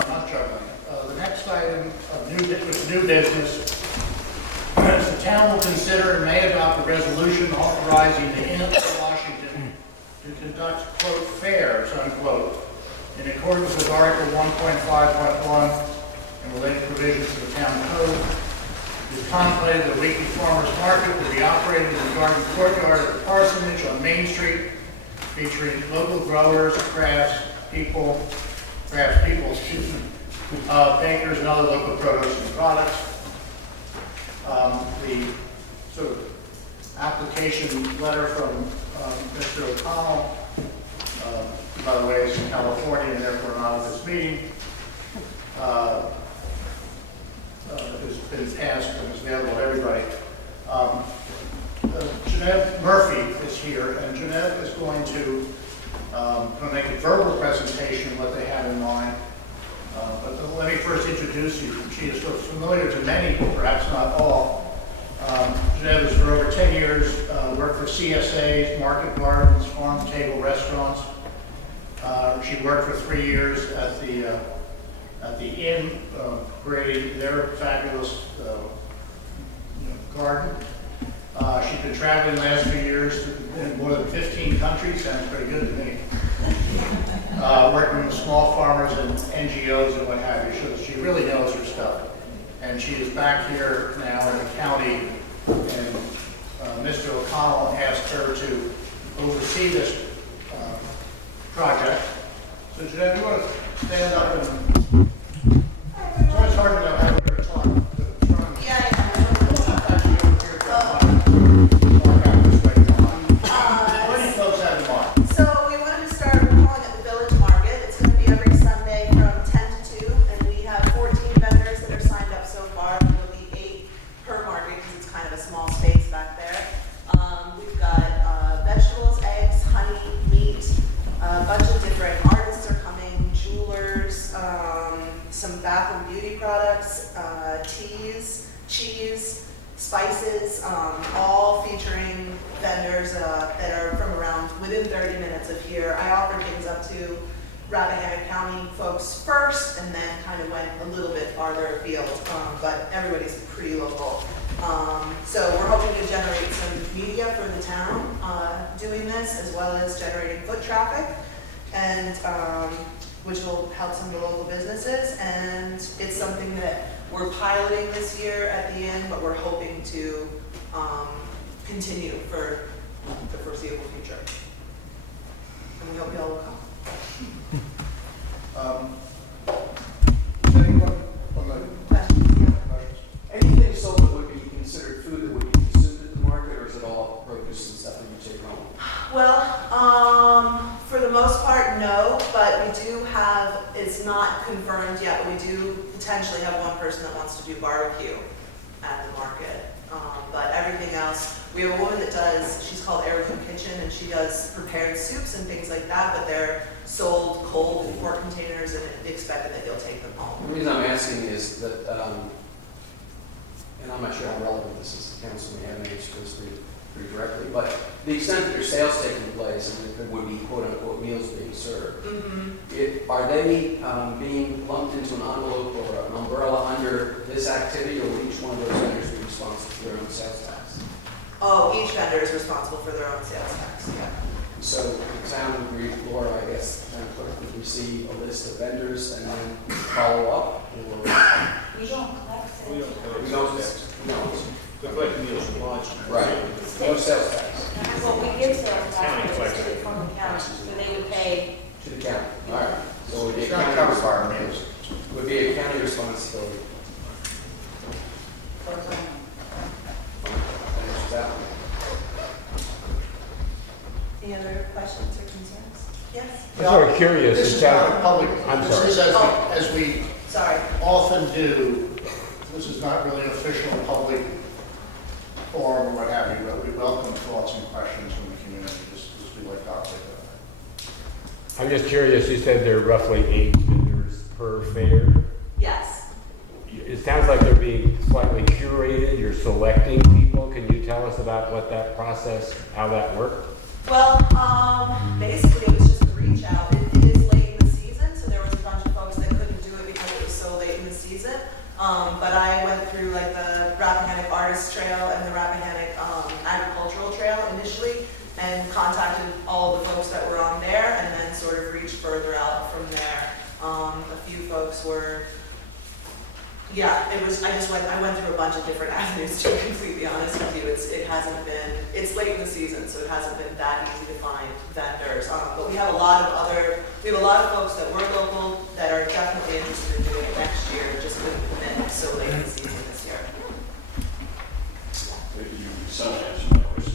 not juggling. The next item of new business is the town will consider and may adopt a resolution authorizing the Inn of Washington to conduct, quote, fairs, unquote, in accordance with Article 1.5.1 and related provisions of the town code. It is contemplated that a weekly farmers market will be operated in the garden courtyard of the parsonage on Main Street, featuring local growers, crafts people, excuse me, bakers and other local produce and products. The sort of application letter from Mr. O'Connell. By the way, he's in California and therefore not at this meeting. Has been passed and is available to everybody. Jeanette Murphy is here, and Jeanette is going to make a verbal presentation of what they have in mind. But let me first introduce you. She is sort of familiar to many, perhaps not all. Jeanette has for over 10 years worked for CSAs, Market Gardens, Farm to Table Restaurants. She worked for 3 years at the Inn, creating their fabulous garden. She's been traveling the last few years in more than 15 countries. Sounds pretty good to me. Working with small farmers and NGOs and what have you. She really knows her stuff. And she is back here now in the county, and Mr. O'Connell asked her to oversee this project. So Jeanette, you want to stand up and... It's always hard to know how we're going to talk. What do you folks have in mind? So we wanted to start, we're calling it the Village Market. It's going to be every Sunday from 10 to 2, and we have 14 vendors that are signed up so far. There'll be 8 per market because it's kind of a small space back there. We've got vegetables, eggs, honey, meat, a bunch of different artists are coming, jewelers, some bath and beauty products, teas, cheese, spices, all featuring vendors that are from around within 30 minutes of here. I offered things up to Rappahannock County folks first, and then kind of went a little bit farther afield, but everybody's pretty local. So we're hoping to generate some media for the town doing this, as well as generating foot traffic, and which will help some of the local businesses. And it's something that we're piloting this year at the end, but we're hoping to continue for the foreseeable future. And we hope you all will come. Is anyone on the Questions? Anything sold that would be considered food that would be consumed at the market, or is it all produce and stuff that you take home? Well, for the most part, no, but we do have, it's not confirmed yet, but we do potentially have one person that wants to do barbecue at the market. But everything else, we have a woman that does, she's called Erica Kitchen, and she does prepared soups and things like that, but they're sold cold in quart containers and expected that you'll take them home. The reason I'm asking is that, and I'm not sure how relevant this is to council, we haven't answered this pretty directly, but the extent that there's sales taking place and there would be quote-unquote meals being served, are they being lumped into an envelope or an umbrella under this activity, or will each one of those vendors be responsible for their own sales tax? Oh, each vendor is responsible for their own sales tax, yeah. So the town would read, Laura, I guess, the town clerk would receive a list of vendors and then follow up, or? We don't collect We sales. don't We collect don't, no, the collecting meals from lodge. right, no sales tax Well, we give sales County tax collects to the it. common county, so they would pay. to the county, all right. So it would be a It's not county, covered by our meals. would be a county responsibility. Answers that one. Any other questions or concerns? Yes? I'm sort of curious. This it is sounds- not a public, I'm this sorry. is as we Sorry. often do, this is not really an official public forum or what have you, but we welcome thoughts and questions from the community, just as we like to operate that. I'm just curious, you said there are roughly 8 vendors per fair. Yes. It sounds like they're being slightly curated, you're selecting people. Can you tell us about what that process, how that worked? Well, basically it was just a reach out. It is late in the season, so there was a bunch of folks that couldn't do it because it was so late in the season. But I went through like the Rappahannock Artist Trail and the Rappahannock Agricultural Trail initially, and contacted all the folks that were on there, and then sort of reached further out from there. A few folks were, yeah, it was, I went through a bunch of different avenues, to be completely honest with you. It's late in the season, so it hasn't been that easy to find vendors. But we have a lot of folks that were local that are definitely interested in doing it next year, just couldn't commit so late in the season this year. You son answered my question.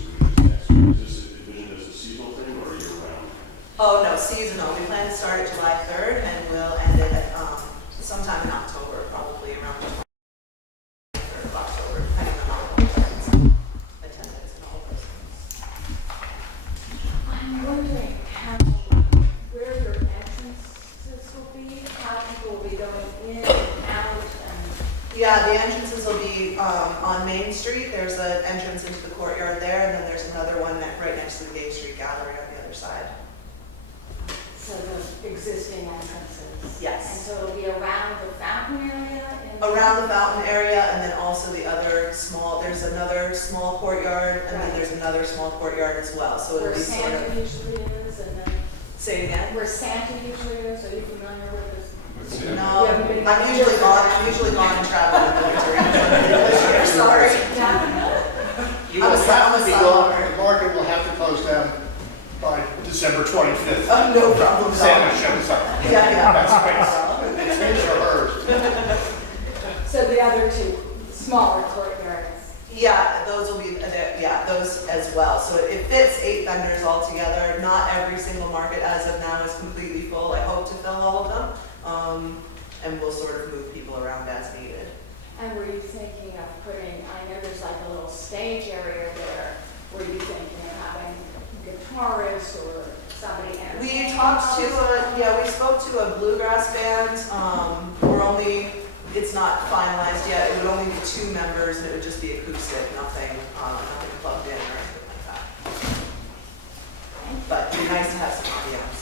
Oh, no, seasonal. We plan to start it July 3rd and we'll end it at, sometime in October, probably around the 23rd of October, depending on how long attendance and all those things. I'm wondering where your entrances will be, how people will be going in and out and. Yeah, the entrances will be on Main Street. There's an entrance into the courtyard there, and then there's another one right next to the Gay Street Gallery on the other side. So the existing entrances? Yes. And so it'll be around the fountain area? Around the fountain area, and then also the other small, there's another small courtyard, and then Right. there's another small courtyard as well, so it'll Where be sort Santa of, usually is, and then say it again? where Santa usually is, are you familiar with this? What's it? No, I'm usually gone and traveling in the winter. Sorry. You I'm will a have to be summer. gone, the market will have to close down by December 25th. Oh, no problem at Santa all. shows up. Yeah. That's his or hers. So the other two smaller courtyards. Yeah, those will be, yeah, those as well. So it fits 8 vendors altogether. Not every single market as of now is completely full. I hope to fill all of them. And we'll sort of move people around as needed. And were you thinking of putting, I know there's like a little stage area there, were you thinking of having guitarists or somebody? We talked to we spoke to a bluegrass band. It's not finalized yet. It would only be 2 members and it would just be acoustic, nothing plugged in or anything like that. But it'd be nice to have some ambiance.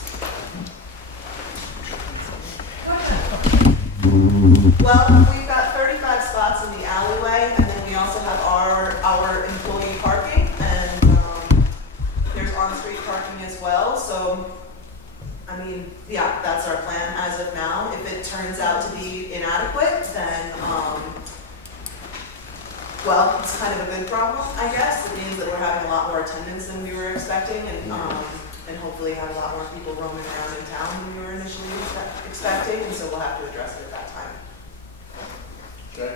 Well, we've got 35 spots in the alleyway, and then we also have our employee parking, and there's on-street parking as well. So, I mean, yeah, that's our plan as of now. If it turns out to be inadequate, then, well, it's kind of a good problem, I guess. It means that we're having a lot more attendance than we were expecting, and hopefully have a lot more people roaming around in town than we were initially expecting, and so we'll have to address it at that time. Okay.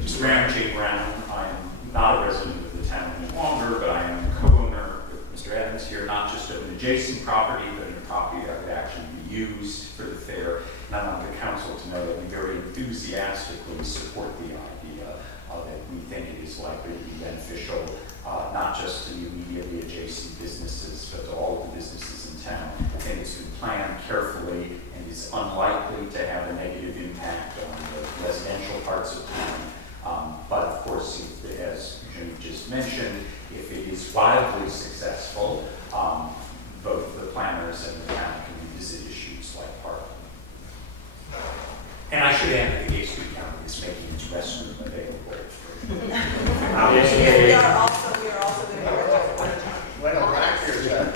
Mr. Aaron J. Brown, I'm not a resident of the town any longer, but I am a co-owner with Mr. Evans here, not just of an adjacent property, but in a property that would actually be used for the fair. And I want the council to know that we very enthusiastically support the idea that we think it is likely to be beneficial, not just to the immediately adjacent businesses, but to all of the businesses in town. I think it's been planned carefully and is unlikely to have a negative impact on the residential parts of town. But of course, as you just mentioned, if it is wildly successful, both the planners and the town can revisit issues like parking. And I should add that the Gay Street County is making its restroom available. We are also going to be When a black here, Jack.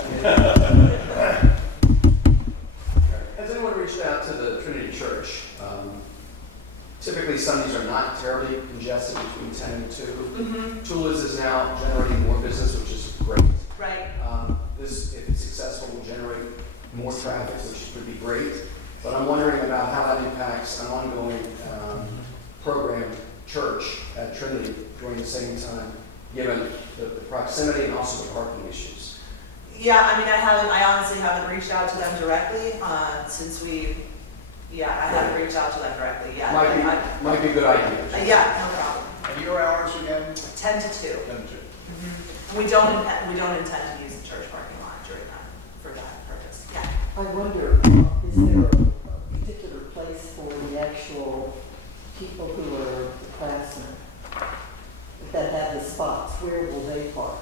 Has anyone reached out to the Trinity Church? Typically, Sundays are not terribly congested between 10 and 2. Tula's is now generating more business, which is great. right. This, if it's successful, will generate more traffic, which would be great. But I'm wondering about how that impacts an ongoing program, church at Trinity during the same time, given the proximity and also the parking issues. Yeah, I mean, I honestly haven't reached out to them directly, I haven't reached out to them directly yet. Might be a good idea. Yeah, no problem. And your hours again? 10 to 2. 10 to 2. And we don't intend to use the church parking lot during that, for that purpose. Yeah. I wonder, is there a particular place for the actual people who are the classmen that have the spots? Where will they park?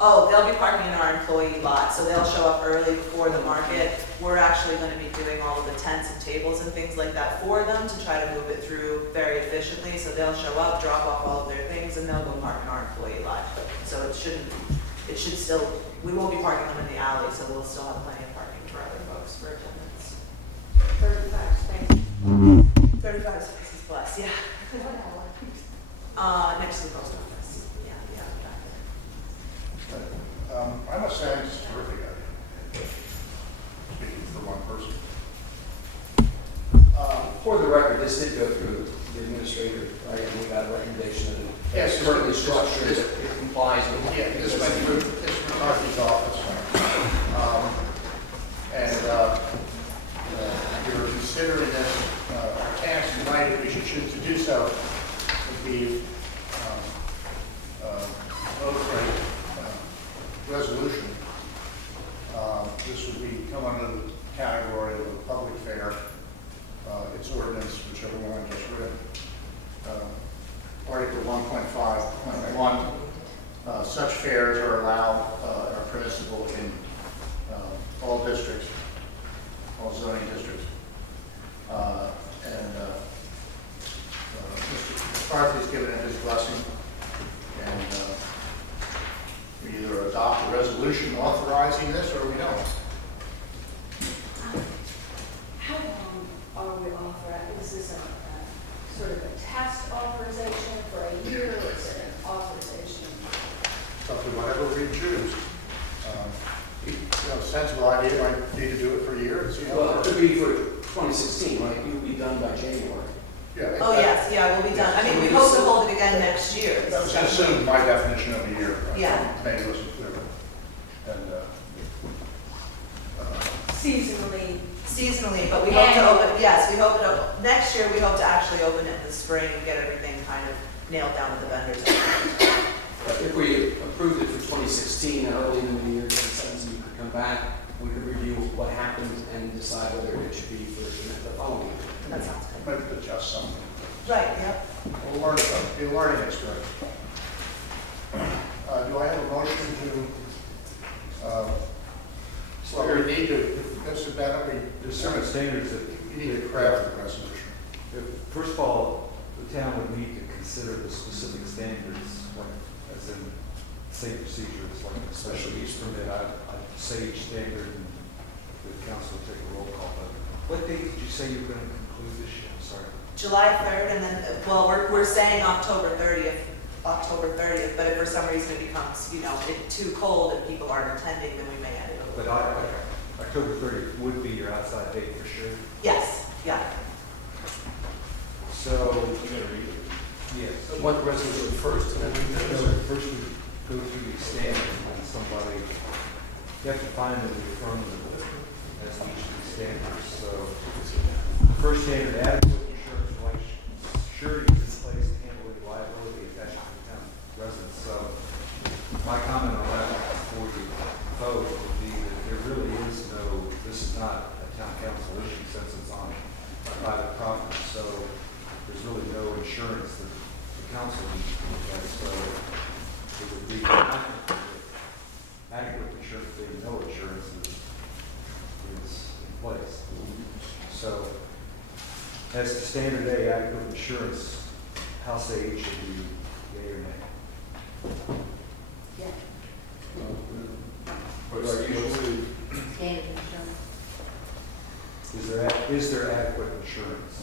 Oh, they'll be parking in our employee lot, so they'll show up early before the market. We're actually going to be doing all of the tents and tables and things like that for them to try to move it through very efficiently. So they'll show up, drop off all of their things, and they'll go park in our employee lot. So it should still, we won't be parking them in the alley, so we'll still have plenty of parking for other folks for attendance. 35 spaces. 35 spaces plus, yeah. Next to the post office. Yeah, back there. I must say, it's a terrific idea. Speaking for one person. For the record, this did go through the administrator, right, and we got a recommendation that Yes, it's currently structured, it complies with. Yeah, this went through McCarthy's office. do so would be vote for a resolution. This would be come under the category of a public fair. Its ordinance, which everyone just read. Article 1.5.1, such fairs are allowed, are permissible in all districts, all zoning districts. Mr. McCarthy's given it his blessing, and we either adopt a resolution authorizing this or we don't. How long are we authorized? Is this a sort of a test authorization for a year, or is it an authorization? Up to whatever we choose. Sensible idea, might need to do it for a year and see how it Well, it works. could be for 2016, right? It would be done by January. Yeah, Oh, yes, yeah, we'll be done. I mean, we hope to hold it again next year. That was assumed my definition of a year. Yeah. Maybe it wasn't clear. And, Seasonally. Seasonally, but we hope to open, yes, we hope to, next year, we hope to actually open it in the spring and get everything kind of nailed down with the vendors. But if we approved it for 2016, early in the new year, 2017, you could come back, we could review what happened and decide whether it should be for the following year. That sounds good. maybe adjust something. Right, yep. We'll learn something, be a learning experience. Do I have a motion to, well, we need to, Mr. Bennett, There's certain standards that, you need to craft the resolution. first of all, the town would need to consider the specific standards, like, as in safe procedures, like a special use permit, I'd say each standard, and the council will take a roll call. But what date did you say you were going to conclude this year? I'm sorry. July 3rd, and then, well, we're saying October 30th, but if for some reason it becomes, it's too cold and people aren't attending, then we may add it a But little. October 30th would be your outside date for sure. Yes, yeah. So, You gotta read it. yes. What resolution first, and then we So first we go through the standard, and somebody, you have to find in the affirmative as each of these standards. So, first standard, adequate insurance, like surety is placed to handle any liability attached to the town residents. So, my comment on that before you vote would be that there really is no, this is not a town council issue since it's on private property. So, there's really no insurance that the council needs to look at. So, it would be adequate insurance, being no insurance is in place. So, as to standard A, adequate insurance, how say each of you, yea or nay? Yeah. What's usually, Standard insurance. is there adequate insurance?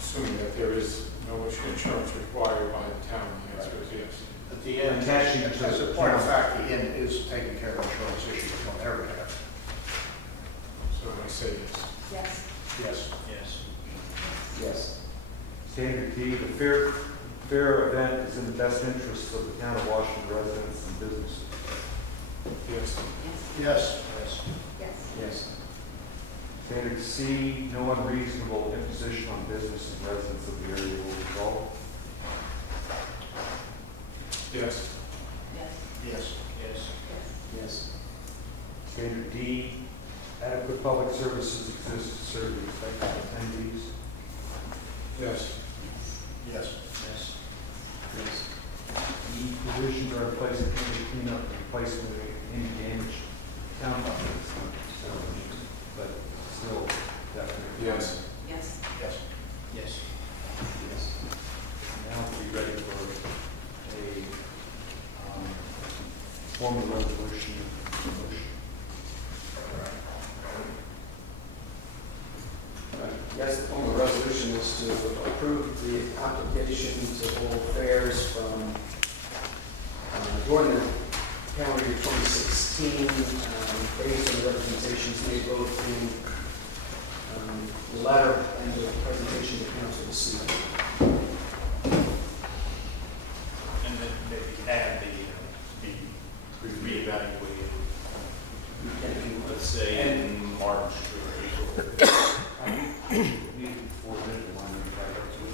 Assuming that there is no insurance required by the town, the answer is yes. At the end, Attaching to as a the point of town. fact, the inn is taking care of insurance issues on every house. So I say yes. Yes. Yes. Yes. Yes. Standard D, the fair event is in the best interest of the town of Washington residents and businesses. Yes. Yes. Yes. Yes. Yes. Standard C, no unreasonable imposition on business and residents of the area will result. Yes. Yes. Yes. Yes. Yes. Standard D, adequate public services exist to serve the expected attendees. Yes. Yes. Yes. Yes. E, provisions are in place to clean up and replacement of any damaged town buildings. But still, definitely. Yes. Yes. Yes. Yes. Yes. Now we'll be ready for a formal resolution. Yes, the form of resolution is to approve the application to hold fairs from during the calendar year 2016, based on the representations made both in the letter and the presentation the council received. And then maybe add the reevaluated, let's say in March or April. Need for deadline, if I have to.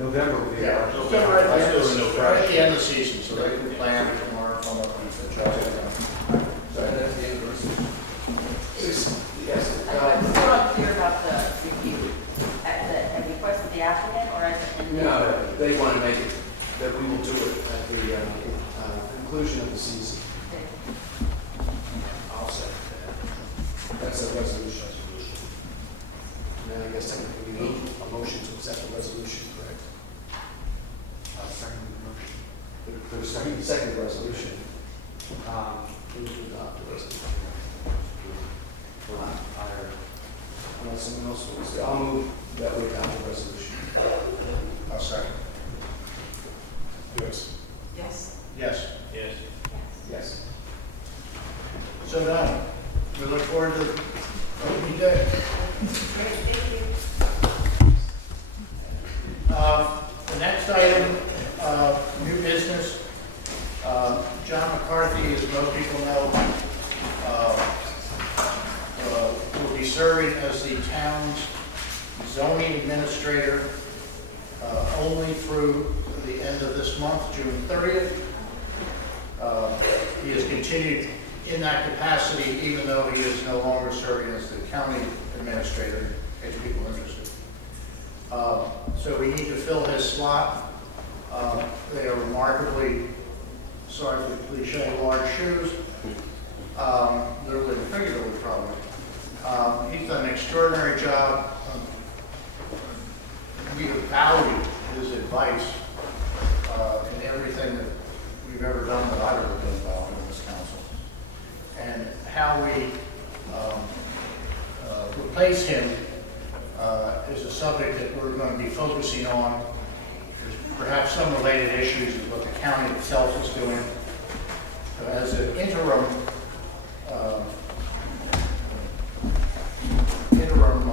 November will be Yeah, our. so right at the end of Still in the- right at the end of the season, so they can plan tomorrow, come up and adjust it. So that's the end of the resolution. Yes, I'm still not clear about the review. At the request of the applicant or at the end? no, they want to make it, that we will do it at the conclusion of the season. I'll second that. That's a resolution. And I guess technically we need a motion to accept the resolution, correct? Second motion. The second resolution. Who to adopt the resolution? Unless someone else wants to, I'll move that we adopt the resolution. I'll second. Yes. Yes. Yes. Yes. Yes. So done. We look forward to opening day. Great, thank you. The next item, new business. John McCarthy, as most people know, will be serving as the town's zoning administrator only through the end of this month, June 30th. He has continued in that capacity, even though he is no longer serving as the county administrator, in case people are interested. So we need to fill his slot. They are remarkably, sorry for the cliche, large shoes. Literally and figuratively, probably. He's done an extraordinary job. We have valued his advice in everything that we've ever done that I've ever been involved in this council. And how we replace him is a subject that we're going to be focusing on. There's perhaps some related issues with what the county itself is doing. As an interim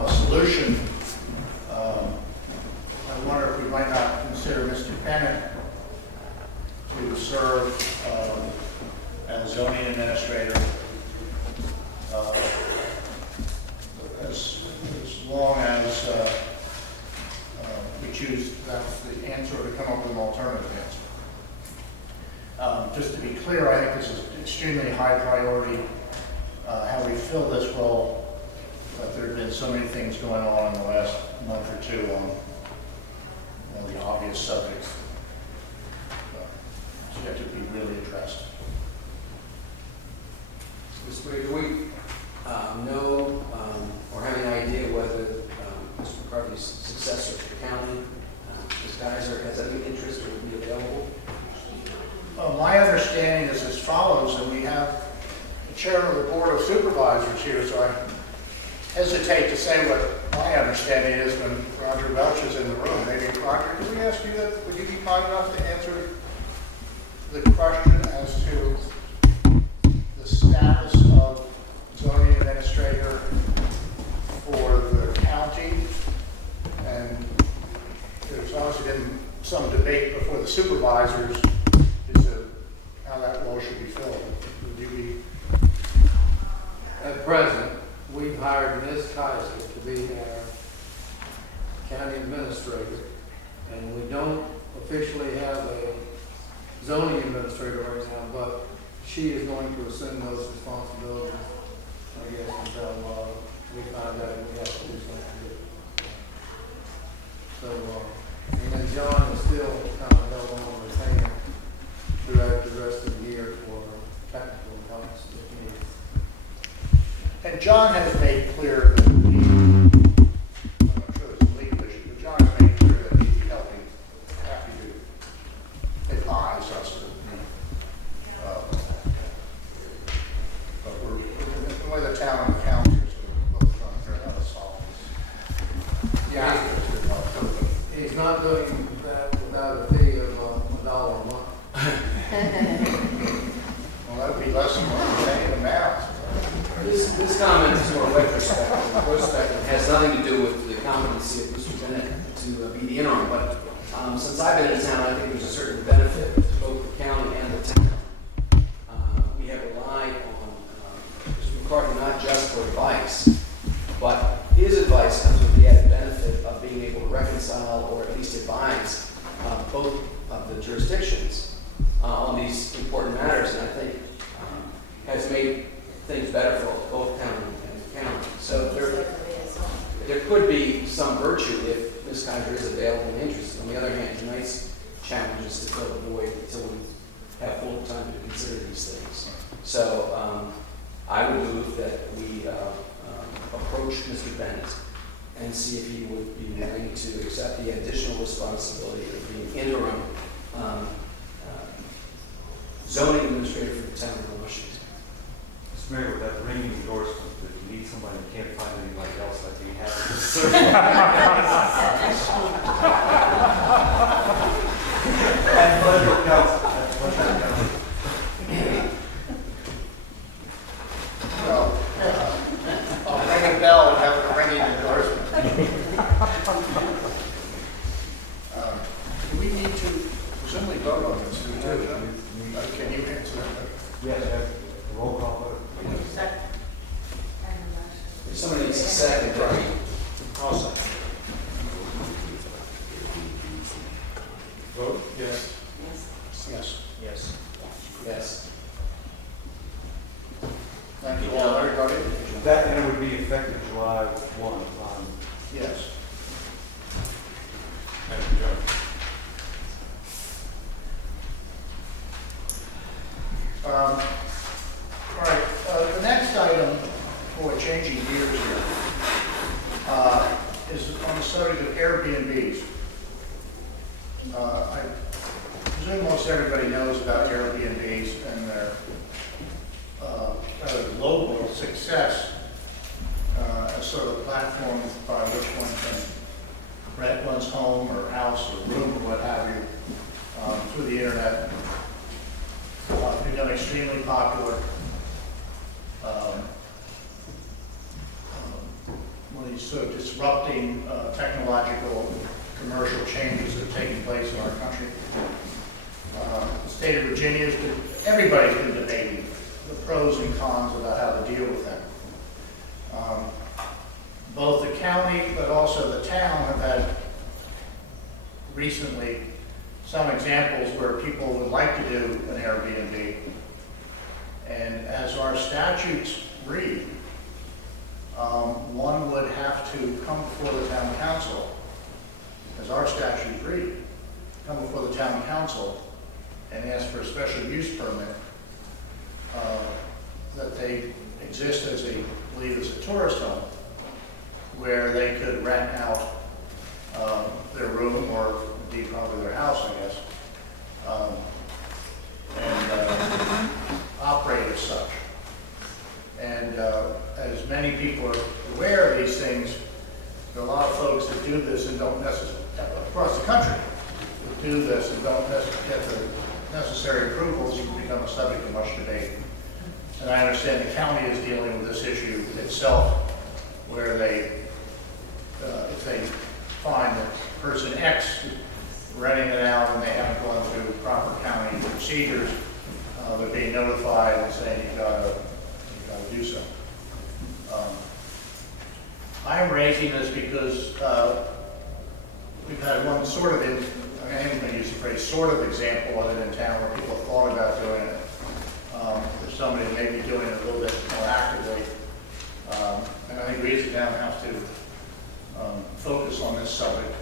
solution, I wonder if we might not consider Mr. Bennett to serve as zoning administrator as long as we choose, that's the answer, to come up with an alternative answer. Just to be clear, I think this is extremely high priority, how we fill this role. But there have been so many things going on in the last month or two on the obvious subjects. So you have to be really addressed. Mr. Mayor, do we know or have any idea whether Mr. McCarthy's successor at the county, Ms. Geiser, has any interest or would be available? My understanding is as follows, and we have the chairman of the Board of Supervisors here, so I hesitate to say what my understanding is when Roger Welch is in the room. Maybe, Roger, could we ask you that? Would you be kind enough to answer the question as to the status of zoning administrator for the county? And there's obviously been some debate before the supervisors as to how that role should be filled. Would you be? At present, we've hired Ms. Kaiser to be our county administrator, and we don't officially have a zoning administrator right now, but she is going to assume those responsibilities, I guess, until we find out we have to do something different. So, and then John is still kind of held on retainer throughout the rest of the year for technical advice if needed. And John has made clear that he, I'm not sure it's a legal issue, but John has made clear that he'd be happy to advise us. But we're, the way the town and the county are both trying to figure out how to solve this. Yeah. He's not doing that without a fee of $1 a month. Well, that would be less than what we're paying him now. This comment is more retrospective. Prospective has nothing to do with the competency of Mr. Bennett to be the interim, but since I've been in town, I think there's a certain benefit to both the county and the town. We have relied on Mr. McCarthy not just for advice, but his advice comes with the added benefit of being able to recognize reconcile or at least advise both of the jurisdictions on these important matters, and I think has made things better for both town and county. So there could be some virtue if Ms. Kaiser is available and interested. On the other hand, tonight's challenge is to fill the void until we have full time to consider these things. So I would move that we approach Mr. Bennett and see if he would be willing to accept the additional responsibility of being interim zoning administrator for the town of Washington. Mr. Mayor, with that ringing endorsement, if you need somebody and can't find anybody else, I'd be happy to serve. And pleasure, council. Pleasure, council. Well, I'll ring a bell and have a ringing endorsement. Do we need to presumably vote on this? Can you answer that? Yes, roll call vote. Second. Somebody needs to second, right? I'll second. Vote, yes. Yes. Yes. Yes. Thank you all, everybody. That, and it would be effective July 1 on. Yes. Thank you, John. All right, the next item, for changing gears here, is on the subject of Airbnbs. I presume most everybody knows about Airbnbs and their global success as sort of a platform by which one can rent one's home or house or room or what have you through the internet. Become extremely popular. One of these sort of disrupting technological commercial changes that are taking place in our country. The state of Virginia, everybody's been debating the pros and cons about how to deal with them. Both the county but also the town have had recently some examples where people would like to do an Airbnb. And as our statutes read, one would have to come before the town council, as our statutes read, come before the town council and ask for a special use permit that they exist as a, I believe it's a tourist home, where they could rent out their room or indeed probably their house, I guess, and operate as such. And as many people are aware of these things, there are a lot of folks that do this and don't necessarily, across the country, that do this and don't necessarily get the necessary approvals, and become a subject of much debate. And I understand the county is dealing with this issue itself, where they, if they find that person X renting it out and they haven't gone through proper county procedures, they're being notified and saying you've got to do so. I'm raising this because we've had one sort of, I'm going to use the phrase sort of example of it in town where people have thought about doing it. There's somebody that may be doing it a little bit more actively. And I think we as a town have to focus on this subject.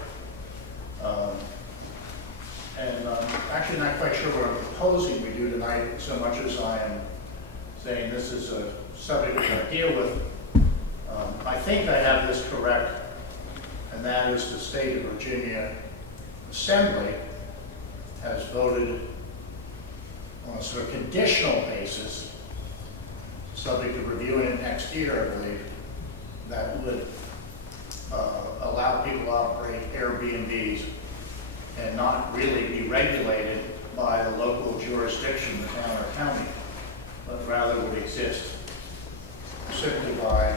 And I'm actually not quite sure what I'm proposing we do tonight so much as I am saying this is a subject we're going to deal with. I think I have this correct, and that is the state of Virginia Assembly has voted on a sort of conditional basis, subject to reviewing it next year, I believe, that would allow people to operate Airbnbs and not really be regulated by the local jurisdiction, the town or county, but rather would exist simply by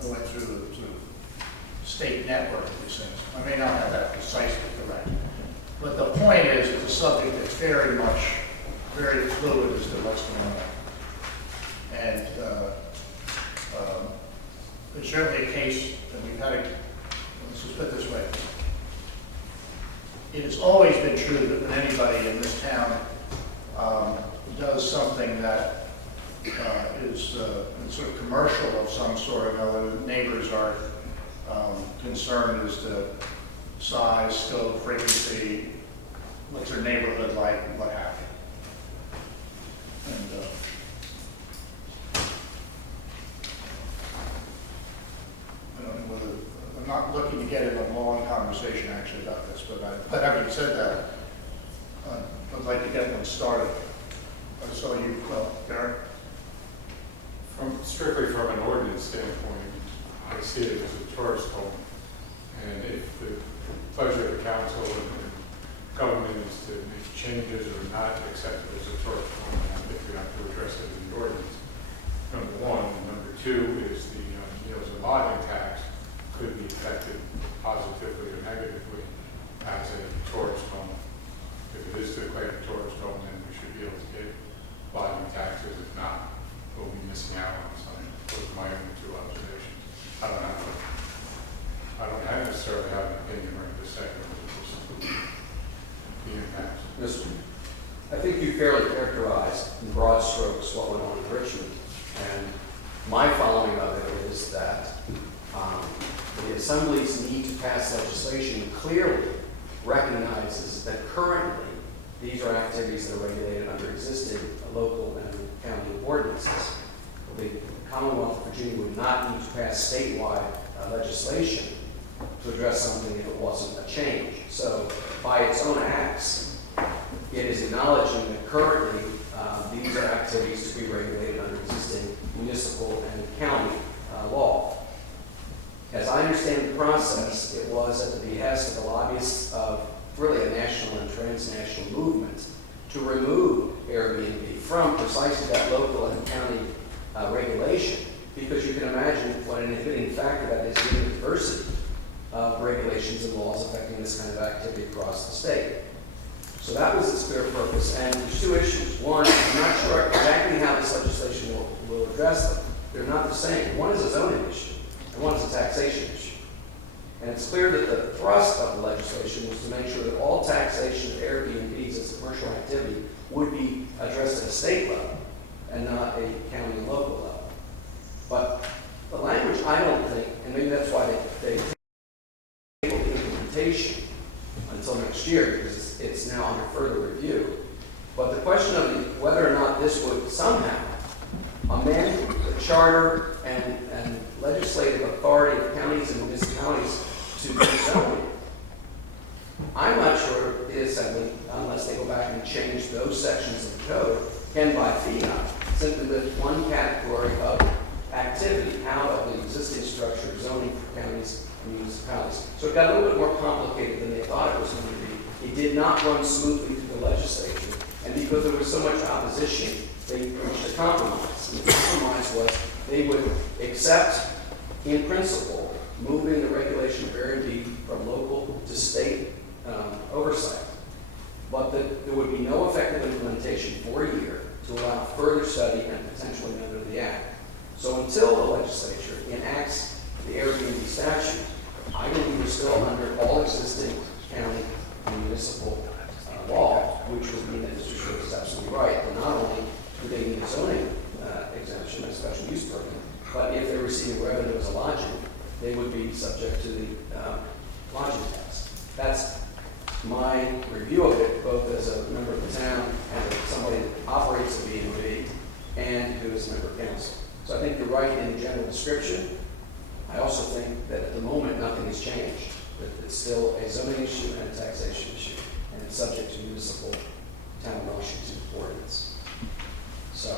going through the sort of state network of these things. I may not have that precisely correct. But the point is, it's a subject that's very fluid as to what's going on. And there's certainly a case that we've had, let's just put it this way. It has always been true that when anybody in this town does something that is sort of commercial of some sort, I know the neighbors are concerned as to size, scope, frequency, what's their neighborhood like, and what have you. And I don't know whether, I'm not looking to get in a long conversation actually about this, but having said that, I'd like to get one started. I saw you, Gary. Strictly from an ordinance standpoint, I see it as a tourist home. And if the pleasure of the council and government is to make changes or not accept it as a tourist home, I think we have to address it in the ordinance. Number one. And number two is the meals and lodging tax could be affected positively or negatively as a tourist home. If it is to declare a tourist home, then we should be able to get lodging taxes. If not, we'll be missing out on something. Those are my only two observations. I don't necessarily have an opinion right this second of the impact. Mr. I think you fairly characterized in broad strokes what went on in Richmond. And my following of it is that the assemblies need to pass legislation that clearly recognizes that currently these are activities that are regulated under existing local and county ordinances. The Commonwealth of Virginia would not need to pass statewide legislation to address something if it wasn't a change. So by its own acts, it is acknowledging that currently these are activities to be regulated under existing municipal and county law. As I understand the process, it was at the behest of the lobbyists of really a national and transnational movement to remove Airbnb from precisely that local and county regulation, because you can imagine what an inhibiting factor that is in the diversity of regulations and laws affecting this kind of activity across the state. So that was its clear purpose. And there's two issues. One, I'm not sure exactly how this legislation will address them. They're not the same. One is a zoning issue, and one is a taxation issue. And it's clear that the thrust of the legislation was to make sure that all taxation of Airbnbs as a commercial activity would be addressed at a state level and not a county and local level. But the language, I don't think, and maybe that's why they table the implementation until next year, because it's now under further review. But the question of whether or not this would somehow amend the charter and legislative authority of counties and municipalities to rezone, I'm not sure the Assembly, unless they go back and change those sections of the code, can by fiat simply lift one category of activity out of the existing structure of zoning for counties and municipalities. So it got a little bit more complicated than they thought it was going to be. It did not run smoothly through the legislature, and because there was so much opposition, they reached a compromise. And the compromise was they would accept, in principle, moving the regulation of Airbnb from local to state oversight, but that there would be no effective implementation for a year to allow further study and potentially amendment of the Act. So until the legislature enacts the Airbnb statute, I believe we're still under all existing county and municipal law, which would mean that Mr. Schwartz is absolutely right. And not only do they need a zoning exemption, a special use permit, but if they're receiving revenue as a lodging, they would be subject to the lodging tax. That's my review of it, both as a member of the town and as somebody that operates a B&B and who is a member of council. So I think you're right in the general description. I also think that at the moment, nothing has changed. That it's still a zoning issue and a taxation issue, and it's subject to municipal town of Washington ordinance. So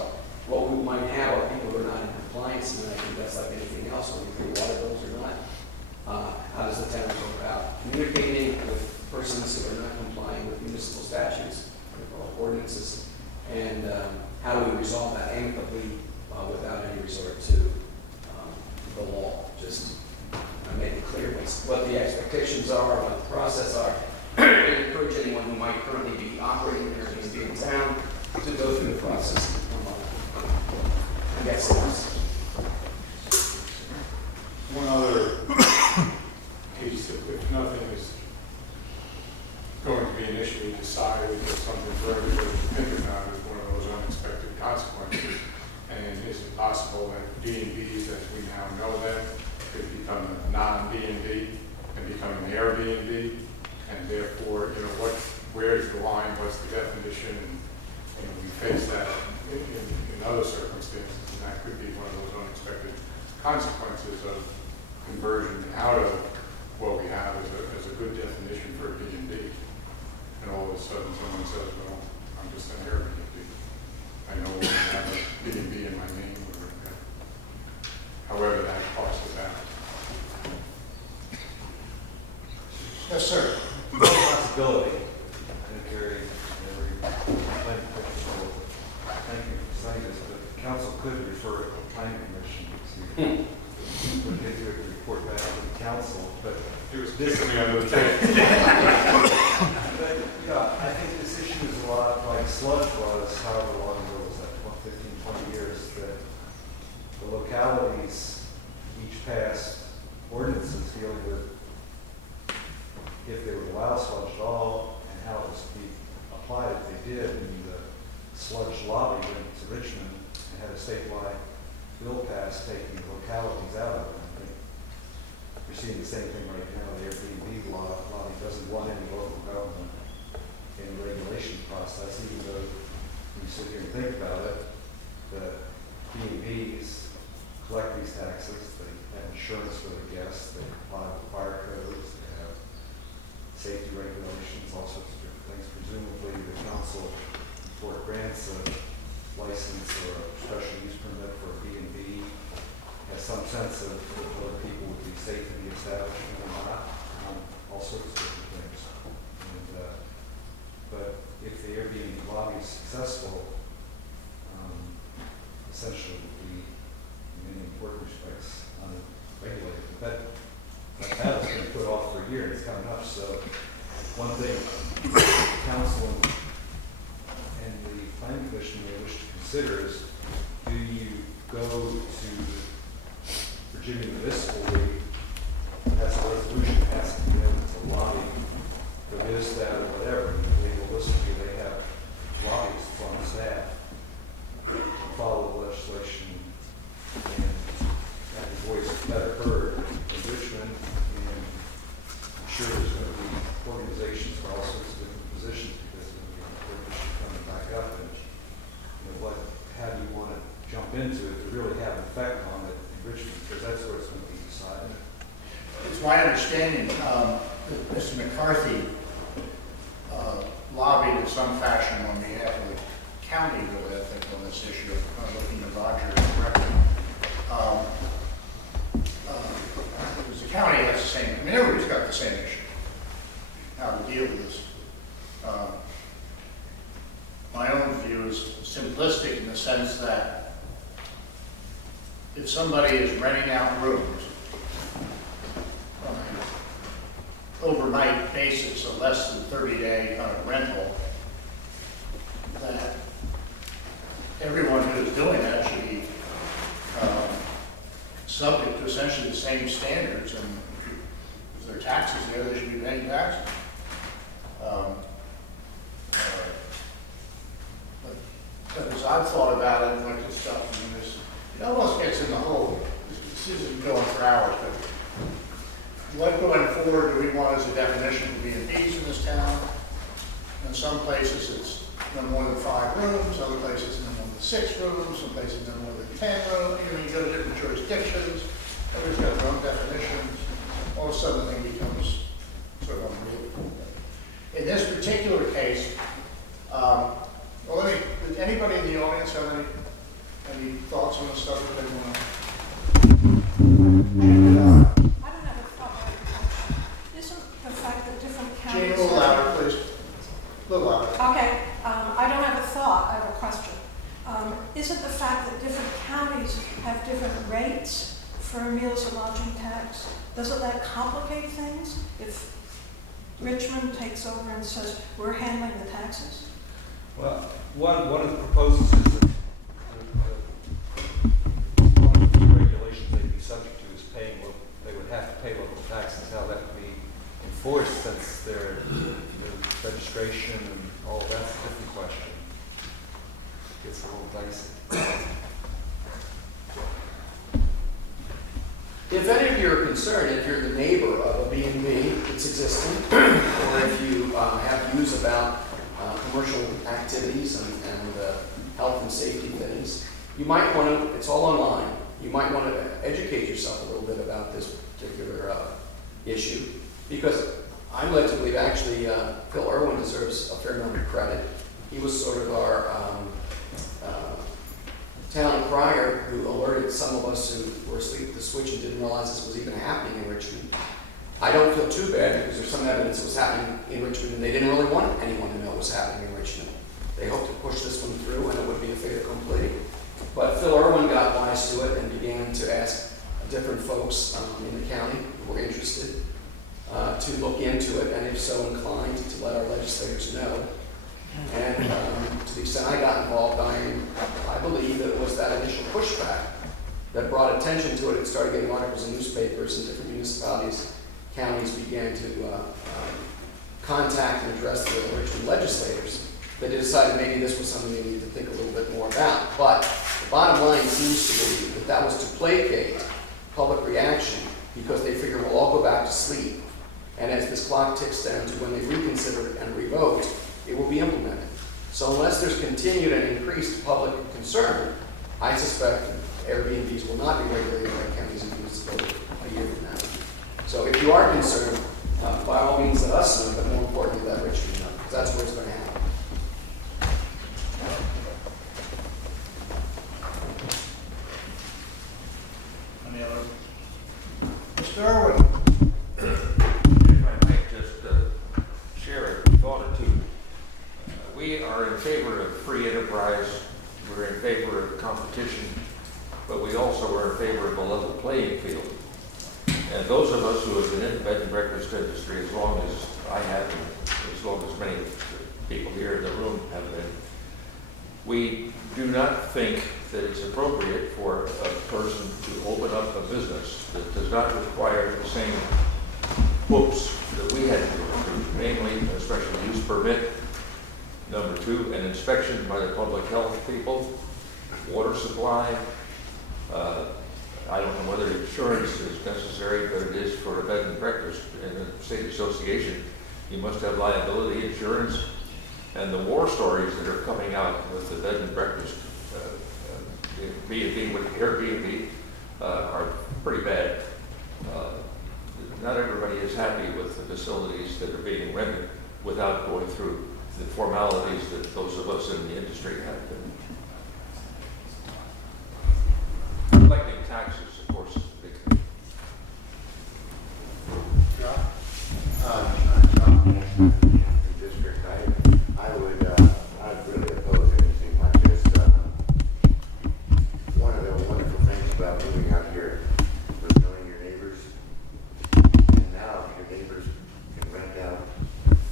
what we might have are people who are not in compliance, and I think that's like anything else, when you pay water bills or not. How does the town go about communicating with persons who are not complying with municipal statutes or ordinances, and how do we resolve that amicably without any resort to the law? Just make it clear what the expectations are, what the process are, and encourage anyone who might currently be operating Airbnb in town to go through the process. I guess that's become a non-B and B and become an Airbnb, and therefore, where's the line, what's the definition, and we face that in other circumstances, and that could be one of those unexpected consequences of conversion out of what we have as a good definition for a B&B. And all of a sudden someone says, well, I'm just an Airbnb. I no longer have a B&B in my name, or however that parses out. Yes, sir. Possibility. I think Gary, thank you for saying this, but the council could refer to the planning commission to when they do a report back to the council, but There's differently on those things. but, I think this issue is a lot like sludge was, however long ago was that, 15, 20 years, that the localities each passed ordinances dealing with if they would allow sludge at all and how it was to be applied if they did. And the sludge lobby went to Richmond and had a statewide bill passed taking localities out of it. I think we're seeing the same thing right now. The Airbnb lobby doesn't want any local government in the regulation process, even though when you sit here and think about it, the B&Bs collect these taxes, they have insurance for their guests, they comply with fire codes, they have safety regulations, all sorts of different things. Presumably the council, before it grants a license or a special use permit for a B&B, has some sense of whether people would be safe in the establishment or not, all sorts of different things. And, but if the Airbnb lobby is successful, essentially it would be, in many important respects, unregulated. But that has been put off for a year and it's coming up. So one thing the council and the planning commission may wish to consider is, do you go to Virginia Municipal League as a resolution asking them to lobby for this, that, or whatever? Realistically, they have lobbyists on staff to follow the legislation and have the voice better heard in Richmond. And I'm sure there's going to be organizations for all sorts of different positions because there's going to be an issue coming back up. And how do you want to jump into it to really have an effect on it in Richmond? Because that's where it's going to be decided. It's my understanding that Mr. McCarthy lobbied in some fashion on behalf of the county, really, I think, on this issue of looking to Roger correctly. Because the county has the same, I mean, everybody's got the same issue, how to deal with this. My own view is simplistic in the sense that if somebody is renting out rooms on an overnight basis, a less than 30-day kind of rental, that everyone who is doing that should be subject to essentially the same standards, and if there are taxes there, they should be paying taxes. But as I've thought about it, like this stuff, and this, it almost gets in the whole, this isn't going for hours, but what going forward do we want as a definition of B&Bs in this town? In some places it's no more than 5 rooms, other places no more than 6 rooms, some places no more than 10 rooms. You go to different jurisdictions, everybody's got their own definitions. All of a sudden the thing becomes sort of unreal. In this particular case, well, did anybody in the audience have any thoughts on the subject they want to? I don't have a thought. Isn't the fact that different counties... Jane, a little louder, please. A little louder. Okay, I don't have a thought, I have a question. Isn't the fact that different counties have different rates for meals and lodging tax, doesn't that complicate things? If Richmond takes over and says, we're handling the taxes? Well, one of the proposals is that one of the regulations they'd be subject to is paying what they would have to pay local taxes. How that would be enforced, since their registration and all that's a different question. Gets a little dicey. If any of you are concerned, if you're the neighbor of a B&B that's existing, or if you have views about commercial activities and health and safety things, you might want to, it's all online, you might want to educate yourself a little bit about this particular issue, because I'm led to believe actually Phil Irwin deserves a fair amount of credit. He was sort of our town crier who alerted some of us who were asleep at the switch and didn't realize this was even happening in Richmond. I don't feel too bad because there's some evidence it was happening in Richmond and they didn't really want anyone to know it was happening in Richmond. They hoped to push this one through and it would be a fait accompli. But Phil Irwin got wise to it and began to ask different folks in the county who were interested to look into it, and if so inclined, to let our legislators know. And to the extent I got involved, I believe that it was that initial pushback that brought attention to it. It started getting articles in newspapers, and different municipalities, counties began to contact and address the Richmond legislators. They decided maybe this was something they needed to think a little bit more about. But the bottom line seems to be that that was to placate public reaction, because they figure we'll all go back to sleep. And as this clock ticks down to when they reconsider it and revote, it will be implemented. So unless there's continued and increased public concern, I suspect Airbnbs will not be regulated by counties and municipalities a year from now. So if you are concerned, by all means let us know, but more importantly let Richmond know, because that's where it's going to happen. Any other? Mr. Irwin? If I might just share a thought or two. We are in favor of free enterprise, we're in favor of competition, but we also are in favor of a level playing field. And those of us who have been in the bed and breakfast industry as long as I have, and as long as many people here in the room have been, we do not think that it's appropriate for a person to open up a business that does not require the same hoops that we had to go through, namely a special use permit. Number two, an inspection by the public health people, water supply. I don't know whether insurance is necessary, but it is for a bed and breakfast in a state association. You must have liability insurance. And the war stories that are coming out with the bed and breakfast, B&B with Airbnb, are pretty bad. Not everybody is happy with the facilities that are being rented without going through the formalities that those of us in the industry have been. Collecting taxes, of course, is a big thing. District, I would really oppose anything like this. One of the wonderful things about moving out here was knowing your neighbors. And now your neighbors can rent out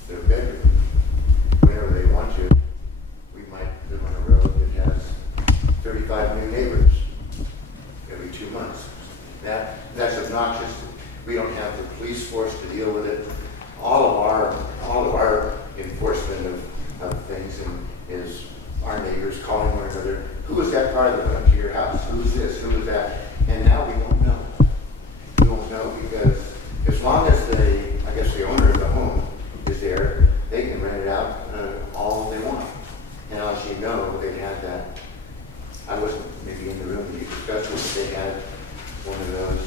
their bedroom whenever they want to. We might live on a road that has 35 new neighbors every 2 months. That's obnoxious. We don't have the police force to deal with it. All of our enforcement of things is our neighbors calling one another. Who is that car that went up to your house? Who's this? Who is that? And now we don't know. We don't know because as long as the owner of the home is there, they can rent it out all they want. Now, as you know, they had that. I wasn't maybe in the room when you discussed it, but they had one of those.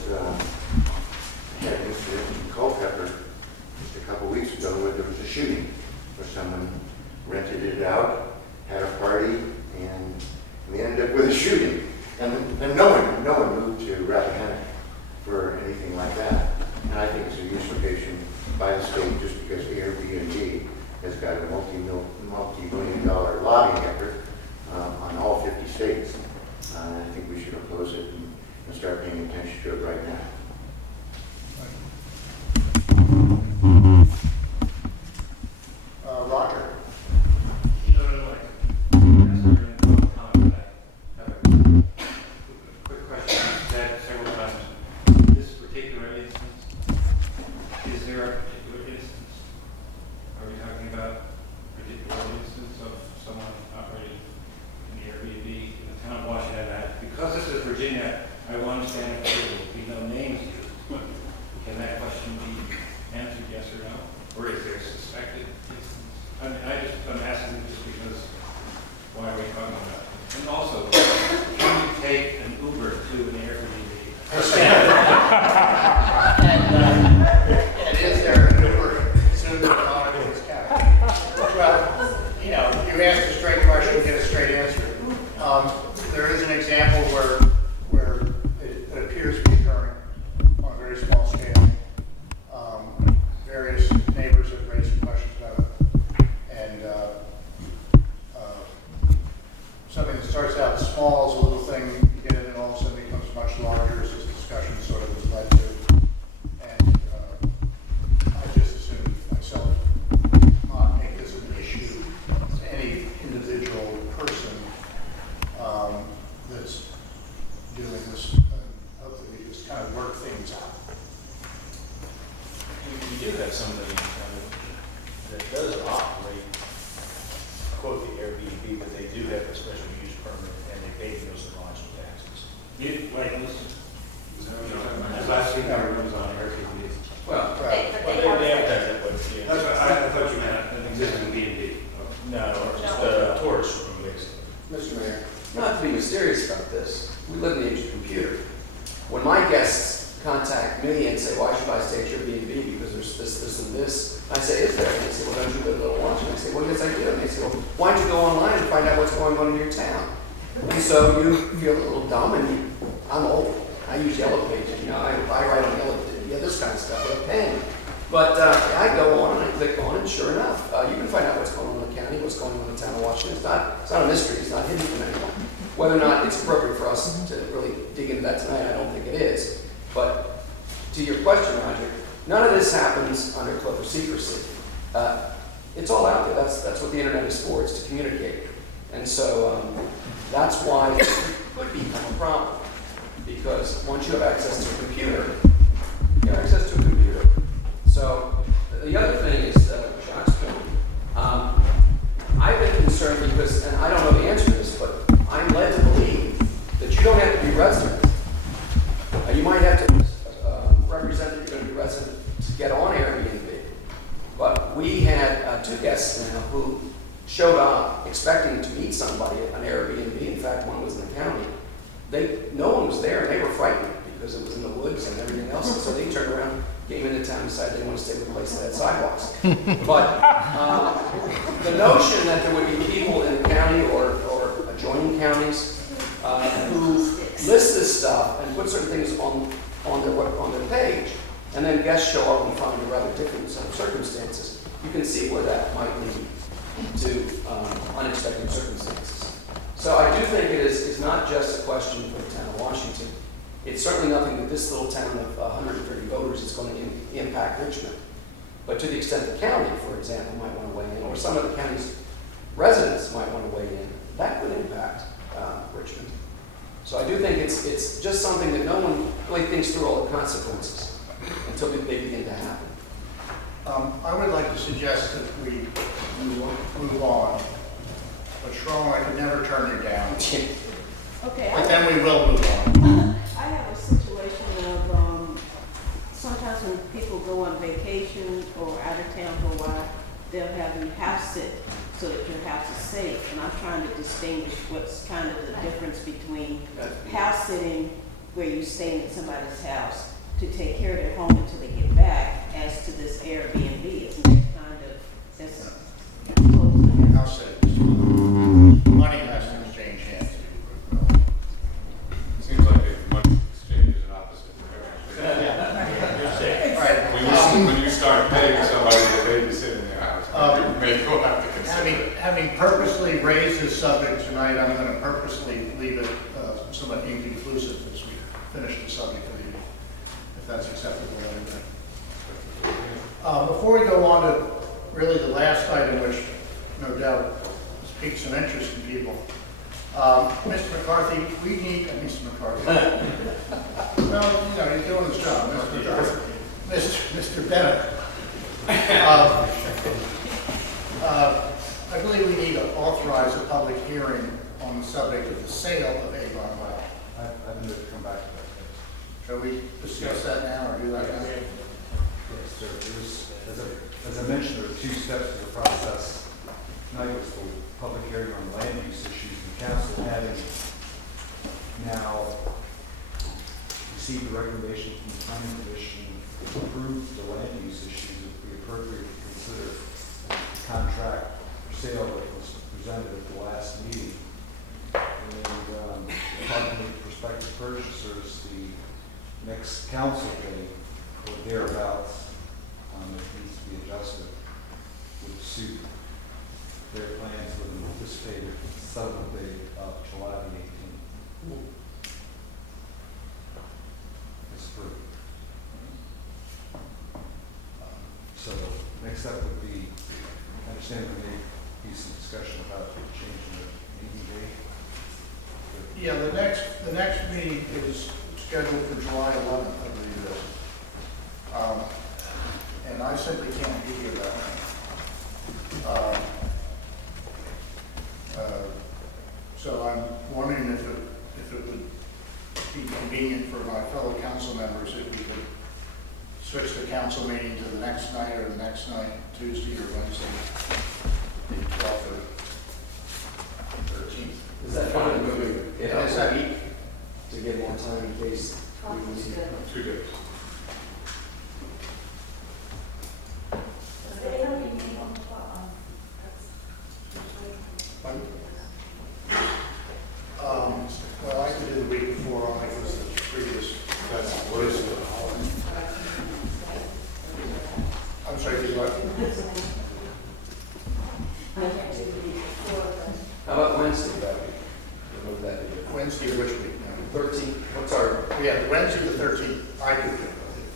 Had an incident in Culpeper just a couple weeks ago where there was a shooting where someone rented it out, had a party, and we ended up with a shooting. And no one moved to Rappahannock for anything like that. And I think it's a usurpation by the state just because Airbnb has got a multi-million-dollar lobbying effort on all 50 states. I think we should oppose it and start paying attention to it right now. Roger. Quick question, I've had several times. This particular instance, is there a particular instance? Are we talking about a particular instance of someone operating in the Airbnb in the town of Washington? Because this is Virginia, I will understand if there will be no names have somebody that does operate, quote, the Airbnb, but they do have a special use permit and they pay meals and lodging taxes. Because I've seen our rooms on Airbnb. Well, But they They have advertise that way, yeah. That's what I thought you meant an existing B&B. No, just a tourist room, basically. Mr. Mayor, not to be mysterious about this, we live in the age of computer. When my guests contact me and say, why should I stay at your B&B because there's this, and this, I say, is there? And they say, well, don't you go to Little Watch? And I say, well, yes, I do. And they say, well, why don't you go online and find out what's going on in your town? And so you feel a little dumb, and I'm old. I use Yellow Pages, I write on Yellow, this kind of stuff with a pen. But I go on and I click on it, and sure enough, you can find out what's going on in the county, what's going on in the town of Washington. It's not a mystery, it's not hidden from anyone. Whether or not it's appropriate for us to really dig into that tonight, I don't think it is. But to your question, Roger, none of this happens under cloak of secrecy. It's all out there. That's what the internet is for. It's to communicate. And so that's why it could become a problem. Because once you have access to a computer, you have access to a computer. So the other thing is, John's point, I've been concerned because, and I don't know the answer to this, but I'm led to believe that you don't have to be resident. You might have to represent that you're going to be resident to get on Airbnb. But we had 2 guests now who showed up expecting to meet somebody at an Airbnb. In fact, one was in the county. No one was there, and they were frightened because it was in the woods and everything else. And so they turned around, came into town, and decided they want to stay with a place that had sidewalks. But the notion that there would be people in the county or adjoining counties who list this stuff and put certain things on their page, and then guests show up and find a rather different set of circumstances, you can see where that might lead to unexpected circumstances. So I do think it is not just a question for the town of Washington. It's certainly nothing that this little town of 130 voters is going to impact Richmond. But to the extent the county, for example, might want to weigh in, or some of the county's residents might want to weigh in, that could impact Richmond. So I do think it's just something that no one really thinks through all the consequences until they begin to happen. I would like to suggest that we move on, but Sharon, I could never turn you down. Okay, But then we will move on. I have a situation of, sometimes when people go on vacation or out of town for a while, they'll have you house sit so that your house is safe. And I'm trying to distinguish what's kind of the difference between house sitting, where you're staying at somebody's house to take care of their home until they get back, as to this Airbnb. Isn't that kind of, that's I'll say this. Money has to exchange hands. Seems like the money exchange is an opposite direction. Right. When you start paying somebody to babysit in their house, you may go have to consider it. Having purposely raised this subject tonight, I'm going to purposely leave it somewhat inconclusive as we finish the subject of the evening, if that's acceptable to everybody. Before we go on to really the last item, which no doubt piques some interest in people, Mr. McCarthy, we need, Mr. McCarthy, well, you're doing his job, Mr. McCarthy. Mr. Bennett. I believe we need to authorize a public hearing on the subject of the sale of Avon Well. I've been to come back to that case. Shall we discuss that now or do that now? Yes, as I mentioned, there are 2 steps to the process. Tonight was the public hearing on land use issues. The council having now received the recommendation from the planning commission to approve the land use issues. It would be appropriate to consider the contract for sale that was presented at the last meeting. And talking with prospective purchasers, the next council date or thereabouts, it needs to be adjusted, would suit their plans with an anticipated settlement date of July the 18th. That's approved. So next step would be, I understand there may be some discussion about changing the meeting date. Yeah, the next meeting is scheduled for July 11th, I believe it is. And I simply can't be here that night. So I'm wondering if it would be convenient for my fellow council members if we could switch the council meeting to the next night or the next night, Tuesday or Wednesday, the 12th or 13th. Is that fine moving it up Is that- a week to get more time in case we need to? 2 days. Well, I could do the week before only because the previous, that's worse than the holiday. I'm sorry, did what? How about Wednesday that week? What would that be? Wednesday, which week? 13th, what's our, Yeah, Wednesday the 13th, I could do it.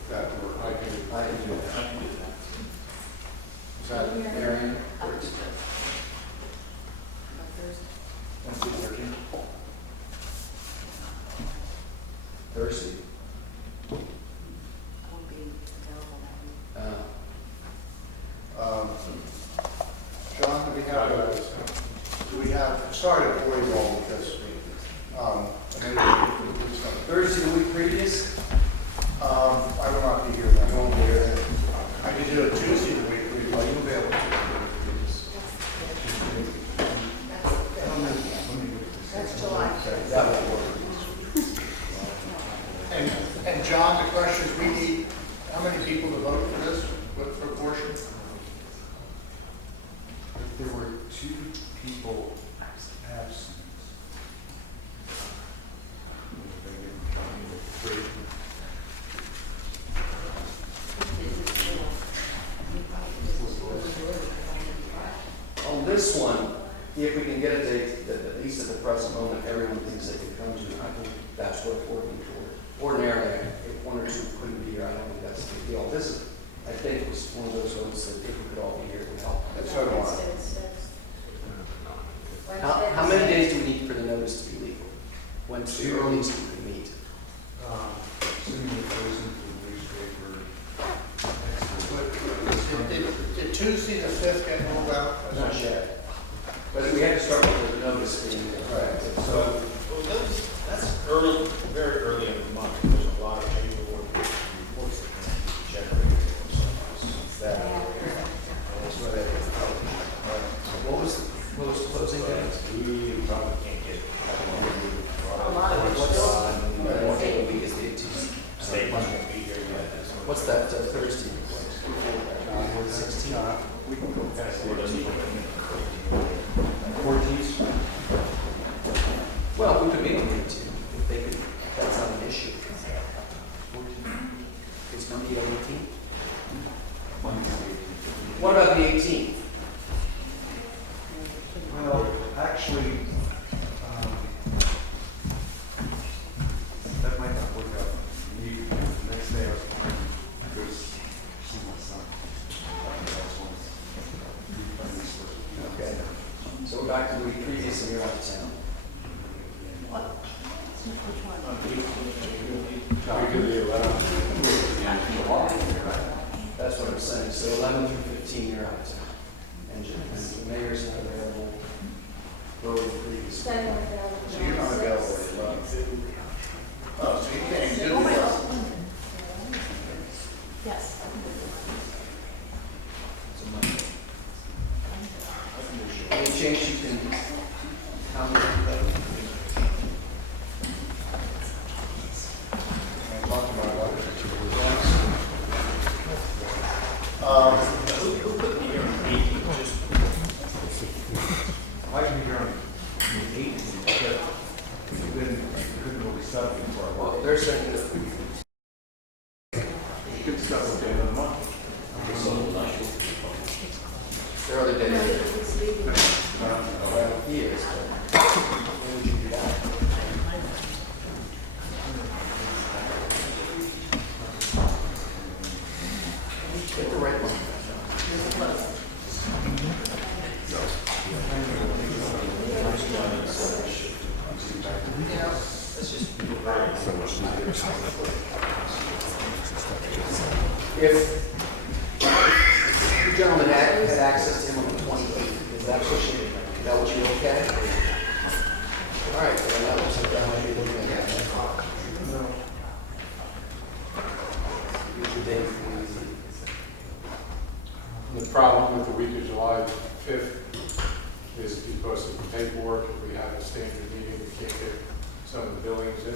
That work. I can do that. Is that Marion? Wednesday the 13th? Thursday? John, do we have, sorry to bore you all because, Thursday the week previous? I will not be here then. You won't be here then? I could do it Tuesday the week previous. Are you available? That's July. That will work. And John, the question is, we need, how many people to vote for this? What proportion? If there were 2 people absent, On this one, if we can get a date that at least at the present moment, everyone thinks they can come to, I think that's what we're working toward. Ordinarily, if 1 or 2 couldn't be here, I don't think that's a big deal. This, I think, was one of those votes that if we could all be here, would help. So do I. How many days do we need for the notice to be legal? When's the earliest we can meet? assuming it goes into the newspaper Did Tuesday the 5th get rolled out? Not yet. But we had to start with the notice being Right. So, That's early, very early in the month. There's a lot of paperwork and reports that can be generated from some that, that's what it is. What was the closing date? We probably can't get. A lot of What's, it's what day of the week is the 18th? State must won't be here yet. What's that Thursday? 16? we can go past Or doesn't it? 14th. Well, we could meet on the 18th, if they could, if that's not an issue. 14th. Is Monday the 18th? Monday's the 18th. What about the 18th? Well, actually, that might not work out. Maybe the next day I was going to go see my son. Okay. So we're back to the week previous and you're out of town. That's what I'm saying. So 11 through 15, you're out of town. And the mayor's not available. Early previous. So you're not available at 11. Oh, so you can't do Oh my it. God. Yes. Any chance you can comment on that? I'm talking about what? Who put the hearing on 18? Just I can be here on the 18th, but then you couldn't really stop it for a while. Well, they're saying that You could stop at the end of the month. there are other days. Well, he is. but when would you do that? Get the right one. If gentlemen had access to him on the 28th. Is that what you okay? All right, well, that looks like that might be looking at that. The problem with the week of July 5th is because of the paperwork, if we have a standard meeting, we can't get some of the billings in.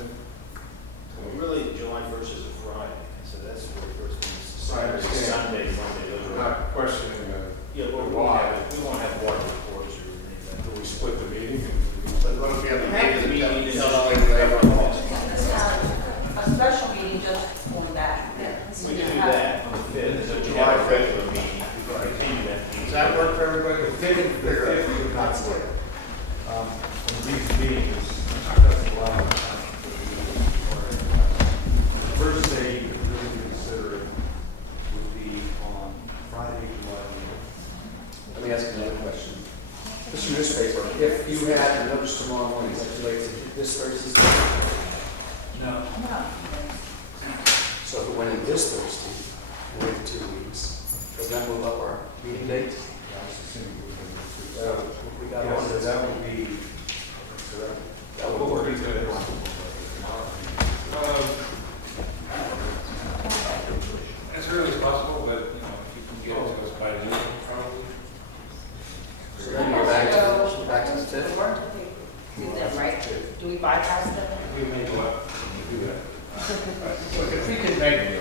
Well, really, July 1st is a Friday, so that's where the first one is I Saturday, understand. Sunday, Monday, those I'm are. not questioning Yeah, well, why. we won't have water reports or anything. Do we split the meeting? But what if we have a meeting Meeting that is- A special meeting just on that. We can do that on the 5th, so July 5th will meeting, we can continue that. Does that work for everybody? The fifth would not work. And the reason being is, it doesn't allow time for the meeting or the first day you could really consider it would be on Friday, July 8th. Let me ask another question. Mr. Newspaper, if you had a notice tomorrow morning, is that too late to do this Thursday? No. So if it went in this Thursday, we'll wait 2 weeks. Does that move up our meeting date? I was assuming we were going to. So we got Yeah, one. so that would be, That would work. As early as possible, but, if you can get it to us by noon, probably. So then we're back to the 5th. Do that, right? Do we bypass them? We may go up and do that. Look, if we could make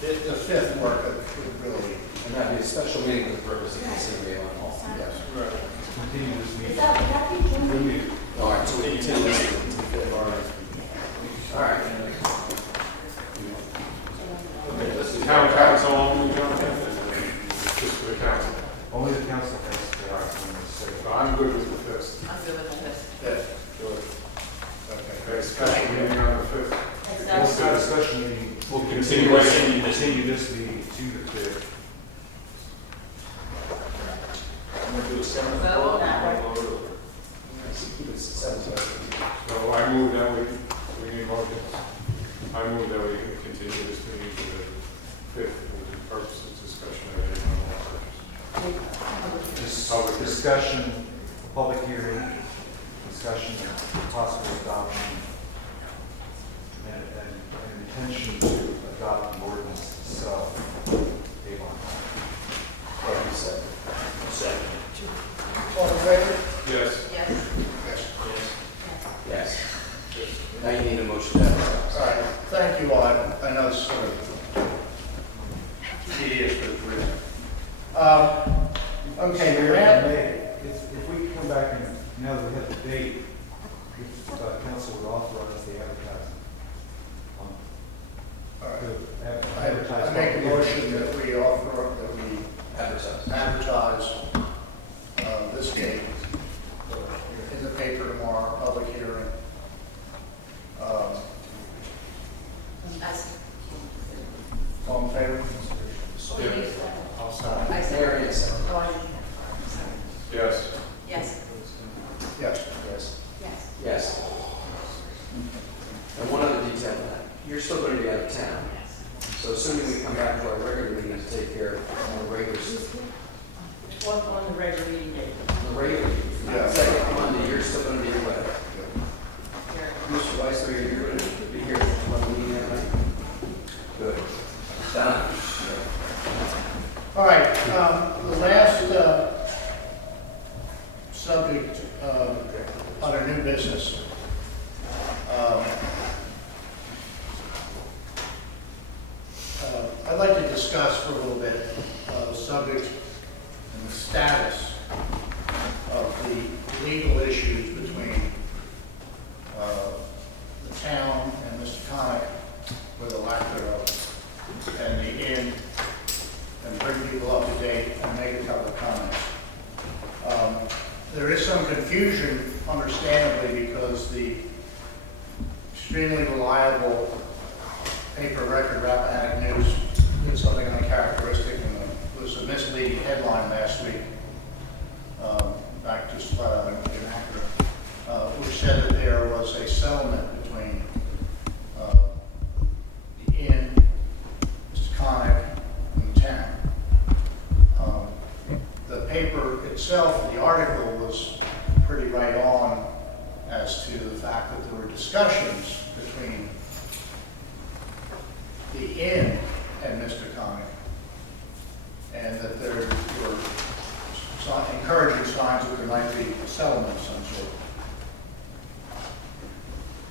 the 5th work, it would really, And that'd be a special meeting for the purpose of considering on all. yes. continue this meeting. All right, so we continue this to the 5th, all right. All right. Town council only, John? Just for the council. Only the council has the right to say. So I'm good with the 5th. I'm good with this. 5th. Good. Okay, special meeting on the 5th. We'll start a special meeting. We'll Continue this meeting to the 5th. I'm gonna do a 7 Well, o'clock. that way. Keep it 7 So I move that we need motions. I move that we continue this meeting to the 5th for the purpose of discussion of any public Discussion, public hearing, discussion, and possible adoption, and intention to adopt the ordinance itself. Avon. What you said. Second. All in favor? Yes. Yes. Yes. Now you need a motion to advertise. All right, thank you all. I know it's sort of tedious, but it's real. Okay, we're at, If we come back and, now that we have the date, if council would authorize the advertising. all right. To I advertise. make a motion that we offer, that we Advertise. advertise this date in the paper tomorrow, public hearing. All in favor? I'll sign. I said. There it is. Yes. Yes. Yes. Yes. Yes. Yes. And one other detail on that, you're still going to be out of town. So assuming we come back to our regular meeting to take care of our regular, On the regular meeting date. the regular, Yeah. second Monday, you're still going to be away. Here. Mr. Vice Mayor, you're going to be here for the meeting that night? Good. Done. All right, the last subject under new business. I'd like to discuss for a little bit the subject and the status of the legal issues between the town and Mr. Connick, with the lack thereof, and the inn, and bring people up to date and make a couple of comments. There is some confusion, understandably, because the extremely reliable paper record, Rappahannock News, did something uncharacteristic and was a misleading headline last week. In fact, just flat out inaccurate, which said that there was a settlement between the inn, Mr. Connick, and the town. itself, the article was pretty right on as to the fact that there were discussions between the inn and Mr. Connick, and that there were encouraging signs that there might be a settlement of some sort.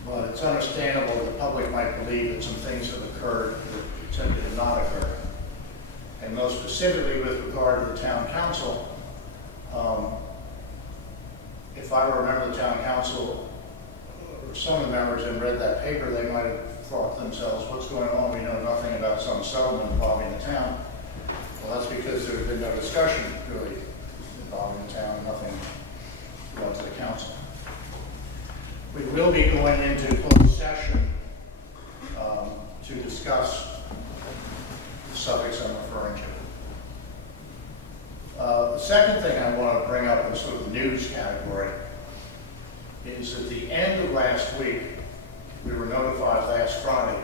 But it's understandable that the public might believe that some things have occurred that simply did not occur. And most specifically with regard to the town council, if I remember the town council, or some of the members had read that paper, they might have thought to themselves, what's going on? We know nothing about some settlement involving the town. Well, that's because there's been no discussion really involving the town, nothing brought to the council. We will be going into closed session to discuss the subjects I'm referring to. The second thing I want to bring up in sort of the news category is at the end of last week, we were notified last Friday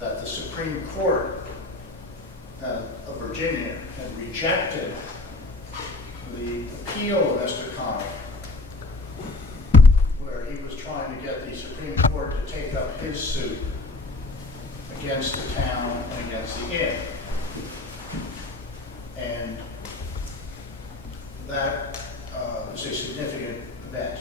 that the Supreme Court of Virginia had rejected the appeal of Mr. Connick, where he was trying to get the Supreme Court to take up his suit against the town and against the inn. And that is a significant event.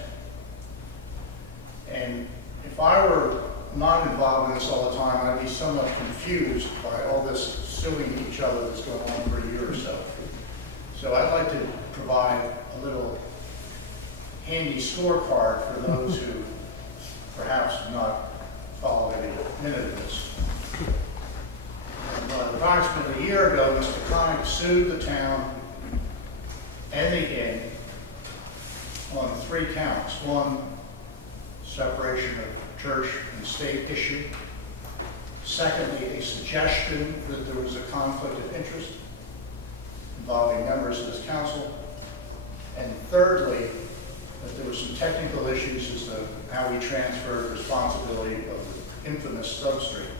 And if I were not involved in this all the time, I'd be somewhat confused by all this suing each other that's going on for a year or so. So I'd like to provide a little handy scorecard for those who perhaps have not followed every minute of this. Approximately a year ago, Mr. Connick sued the town and the inn on 3 counts. 1, separation of church and state issue. Secondly, a suggestion that there was a conflict of interest involving members of this council. And thirdly, that there were some technical issues as to how we transferred responsibility of the infamous substreet.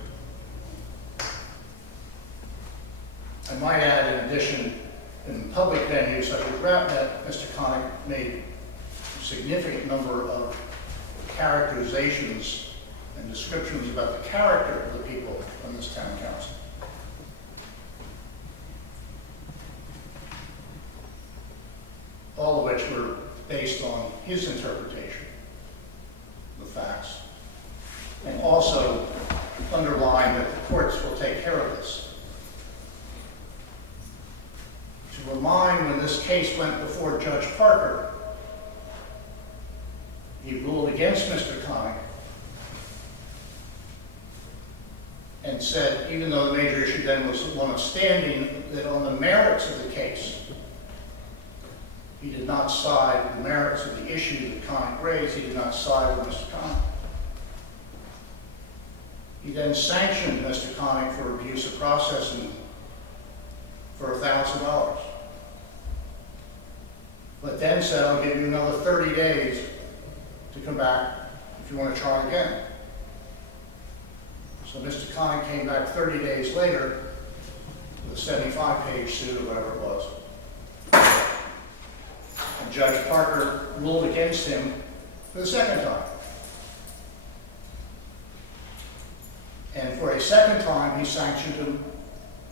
I might add, in addition, in public venues such as RapNet, Mr. Connick made a significant number of characterizations and descriptions about the character of the people on this town council. All of which were based on his interpretation of the facts, and also underline that the courts will take care of this. To remind, when this case went before Judge Parker, he ruled against Mr. Connick and said, even though the major issue then was one of standing, that on the merits of the case, he did not side with the merits of the issue that Connick raised. He did not side with Mr. Connick. He then sanctioned Mr. Connick for abuse of process and for $1,000. But then said, I'll give you another 30 days to come back if you want to try again. So Mr. Connick came back 30 days later with a 75-page suit or whatever it was. And Judge Parker ruled against him for the second time. And for a second time, he sanctioned him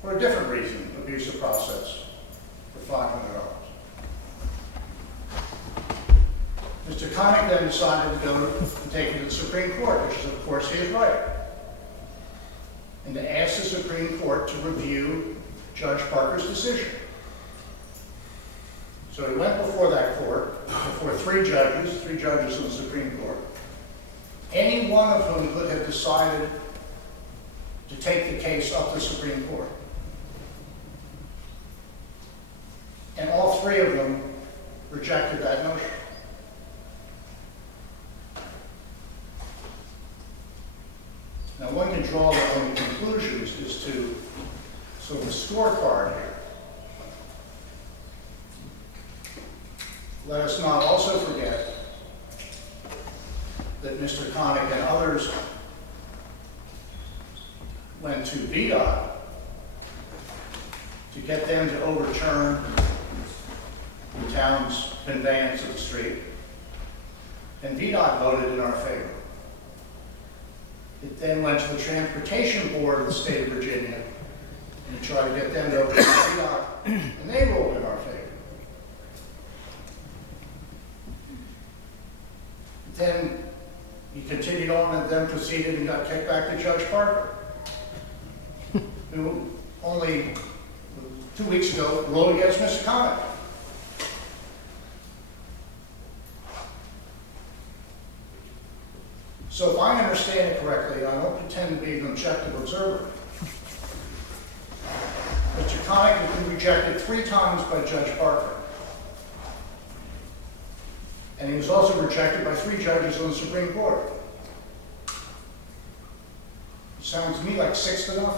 for a different reason, abuse of process, for $500. Mr. Connick then decided to go and take it to the Supreme Court, which is, of course, his right, and to ask the Supreme Court to review Judge Parker's decision. So he went before that court, before 3 judges of the Supreme Court, any one of whom could have decided to take the case up to the Supreme Court. And all 3 of them rejected that notion. Now, one can draw their own conclusions as to sort of a scorecard here. Let us not also forget that Mr. Connick and others went to VDOT to get them to overturn the town's conveyance of the street, and VDOT voted in our favor. It then went to the Transportation Board of the state of Virginia and tried to get them to open VDOT, and they ruled in our favor. Then he continued on and then proceeded and got kicked back to Judge Parker, who only 2 weeks ago ruled against Mr. Connick. So if I understand it correctly, I don't pretend to be an objective observer. Mr. Connick has been rejected 3 times by Judge Parker. And he was also rejected by 3 judges on the Supreme Court. Sounds to me like 6-0.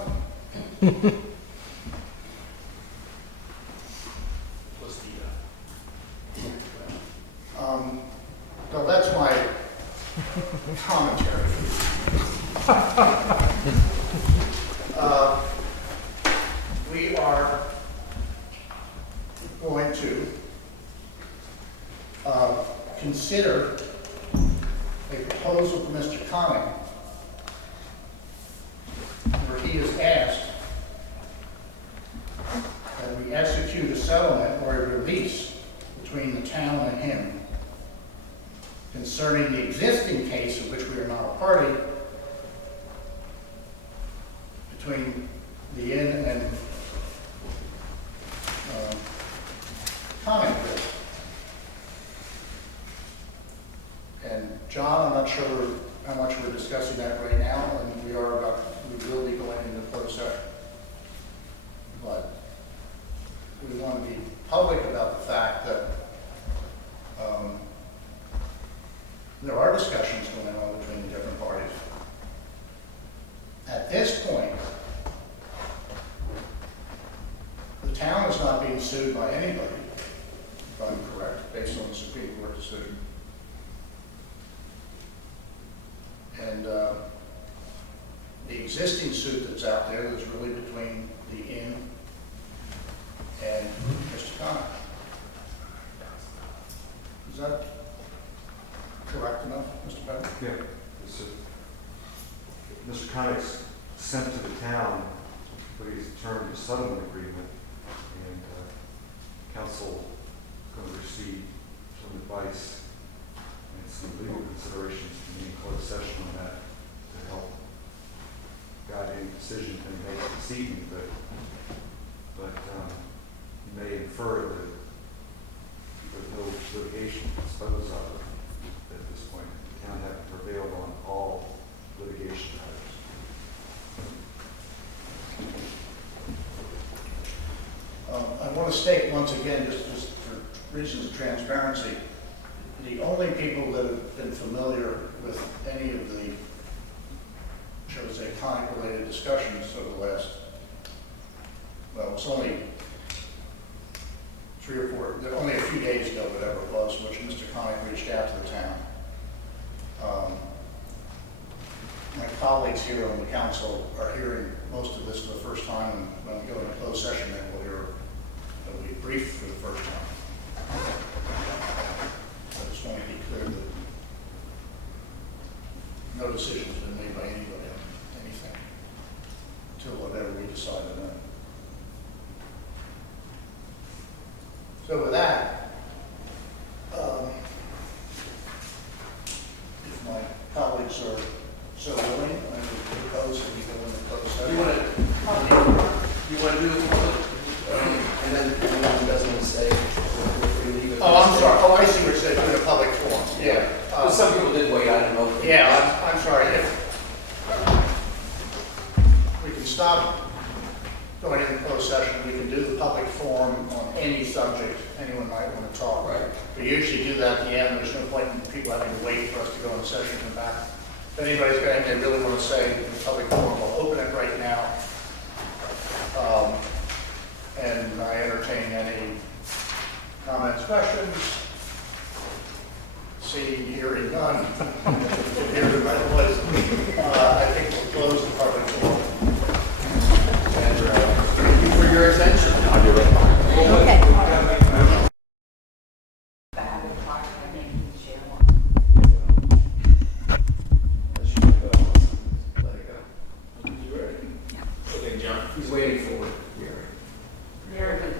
So that's my commentary. We are going to consider a proposal from Mr. Connick where he has asked that we execute a settlement or a release between the town and him concerning the existing case of which we are not a party between the inn and Connick. And John, I'm not sure how much we're discussing that right now, and we will be going into closed session. But we want to be public about the fact that there are discussions going on between the different parties. At this point, the town is not being sued by anybody, if I'm correct, based on the Supreme Court decision. And the existing suit that's out there is really between the inn and Mr. Connick. Is that correct enough, Mr. Bennett? Yeah. Mr. Connick's sent to the town what he's termed a settlement agreement, and council is going to receive some advice and some legal considerations from the closed session on that to help guide any decision to make this evening. But you may infer that there's no litigation to dispose of at this point. The town hasn't prevailed on all litigation matters. I want to state once again, just for reasons of transparency, the only people that have been familiar with any of the, shall we say, Connick-related discussions over the last, well, it's only 3 or 4, only a few days ago, whatever it was, which Mr. Connick reached out to the town. My colleagues here on the council are hearing most of this for the first time, and when we go into closed session, then it'll be briefed for the first time. I just want to be clear that no decision has been made by anybody on anything until whatever we decide on that. So with that, if my colleagues are so willing, I would propose that we go into closed session. You want to do the public, and then anyone doesn't want to say, we leave it. Oh, I'm sorry. Oh, I see what you're saying, in a public forum. Yeah. Well, some people did wait, I don't know. Yeah, I'm sorry. If we can stop going into closed session, we can do the public forum on any subject anyone might want to talk. Right. We usually do that at the end. There's no point in people having to wait for us to go into session and back. If anybody's got anything they really want to say in the public forum, we'll open it right now. And I entertain any comments, questions. Seeing, hearing none. Hearing my voice. I think we'll close the public forum. And thank you for your attention. Okay. He's waiting for hearing. Very good.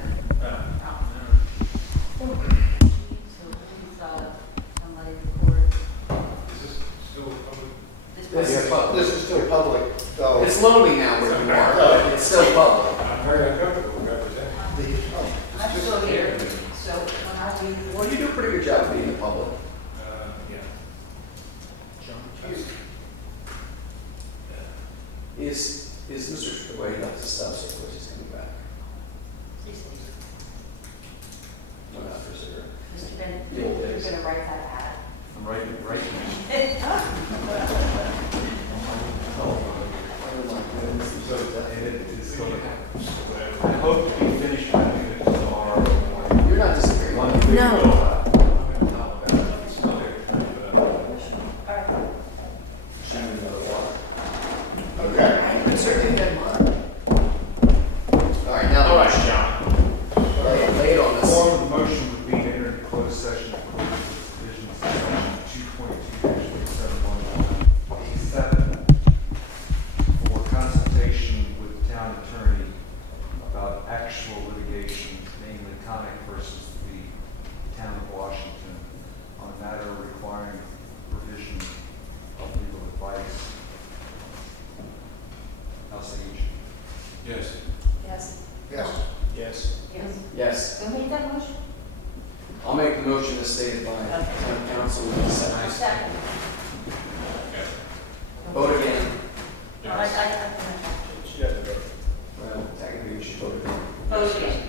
Somebody record Is this still public? this. This This is still public, so. It's lonely now where you are, but it's still public. I'm very uncomfortable representing. I'm still here, so when I leave. Well, you do a pretty good job of being the public. Yeah. Is Mr. Wade up to stuff, so which is coming back? Went out for a cigarette. Mr. Bennett, The old you're days. gonna write that ad. I'm writing, So, and it's going to happen. I hope to be finished by noon tomorrow morning. You're not disagreeing. No. Shooting another water. Okay. I certainly didn't mind. All right, now. All right, John. Lay it on us. Form of the motion would be to enter into closed session according to the provisions of section 2.2-3711 for consultation with the town attorney about actual litigation, namely Conic versus the town of Washington, on a matter requiring provision of legal advice. I'll say each. Yes. Yes. Yes. Yes. Yes. Yes. Who made that motion? I'll make the motion as stated by town council in the second. Second. Vote again. I. Well, technically you should vote again. Vote again.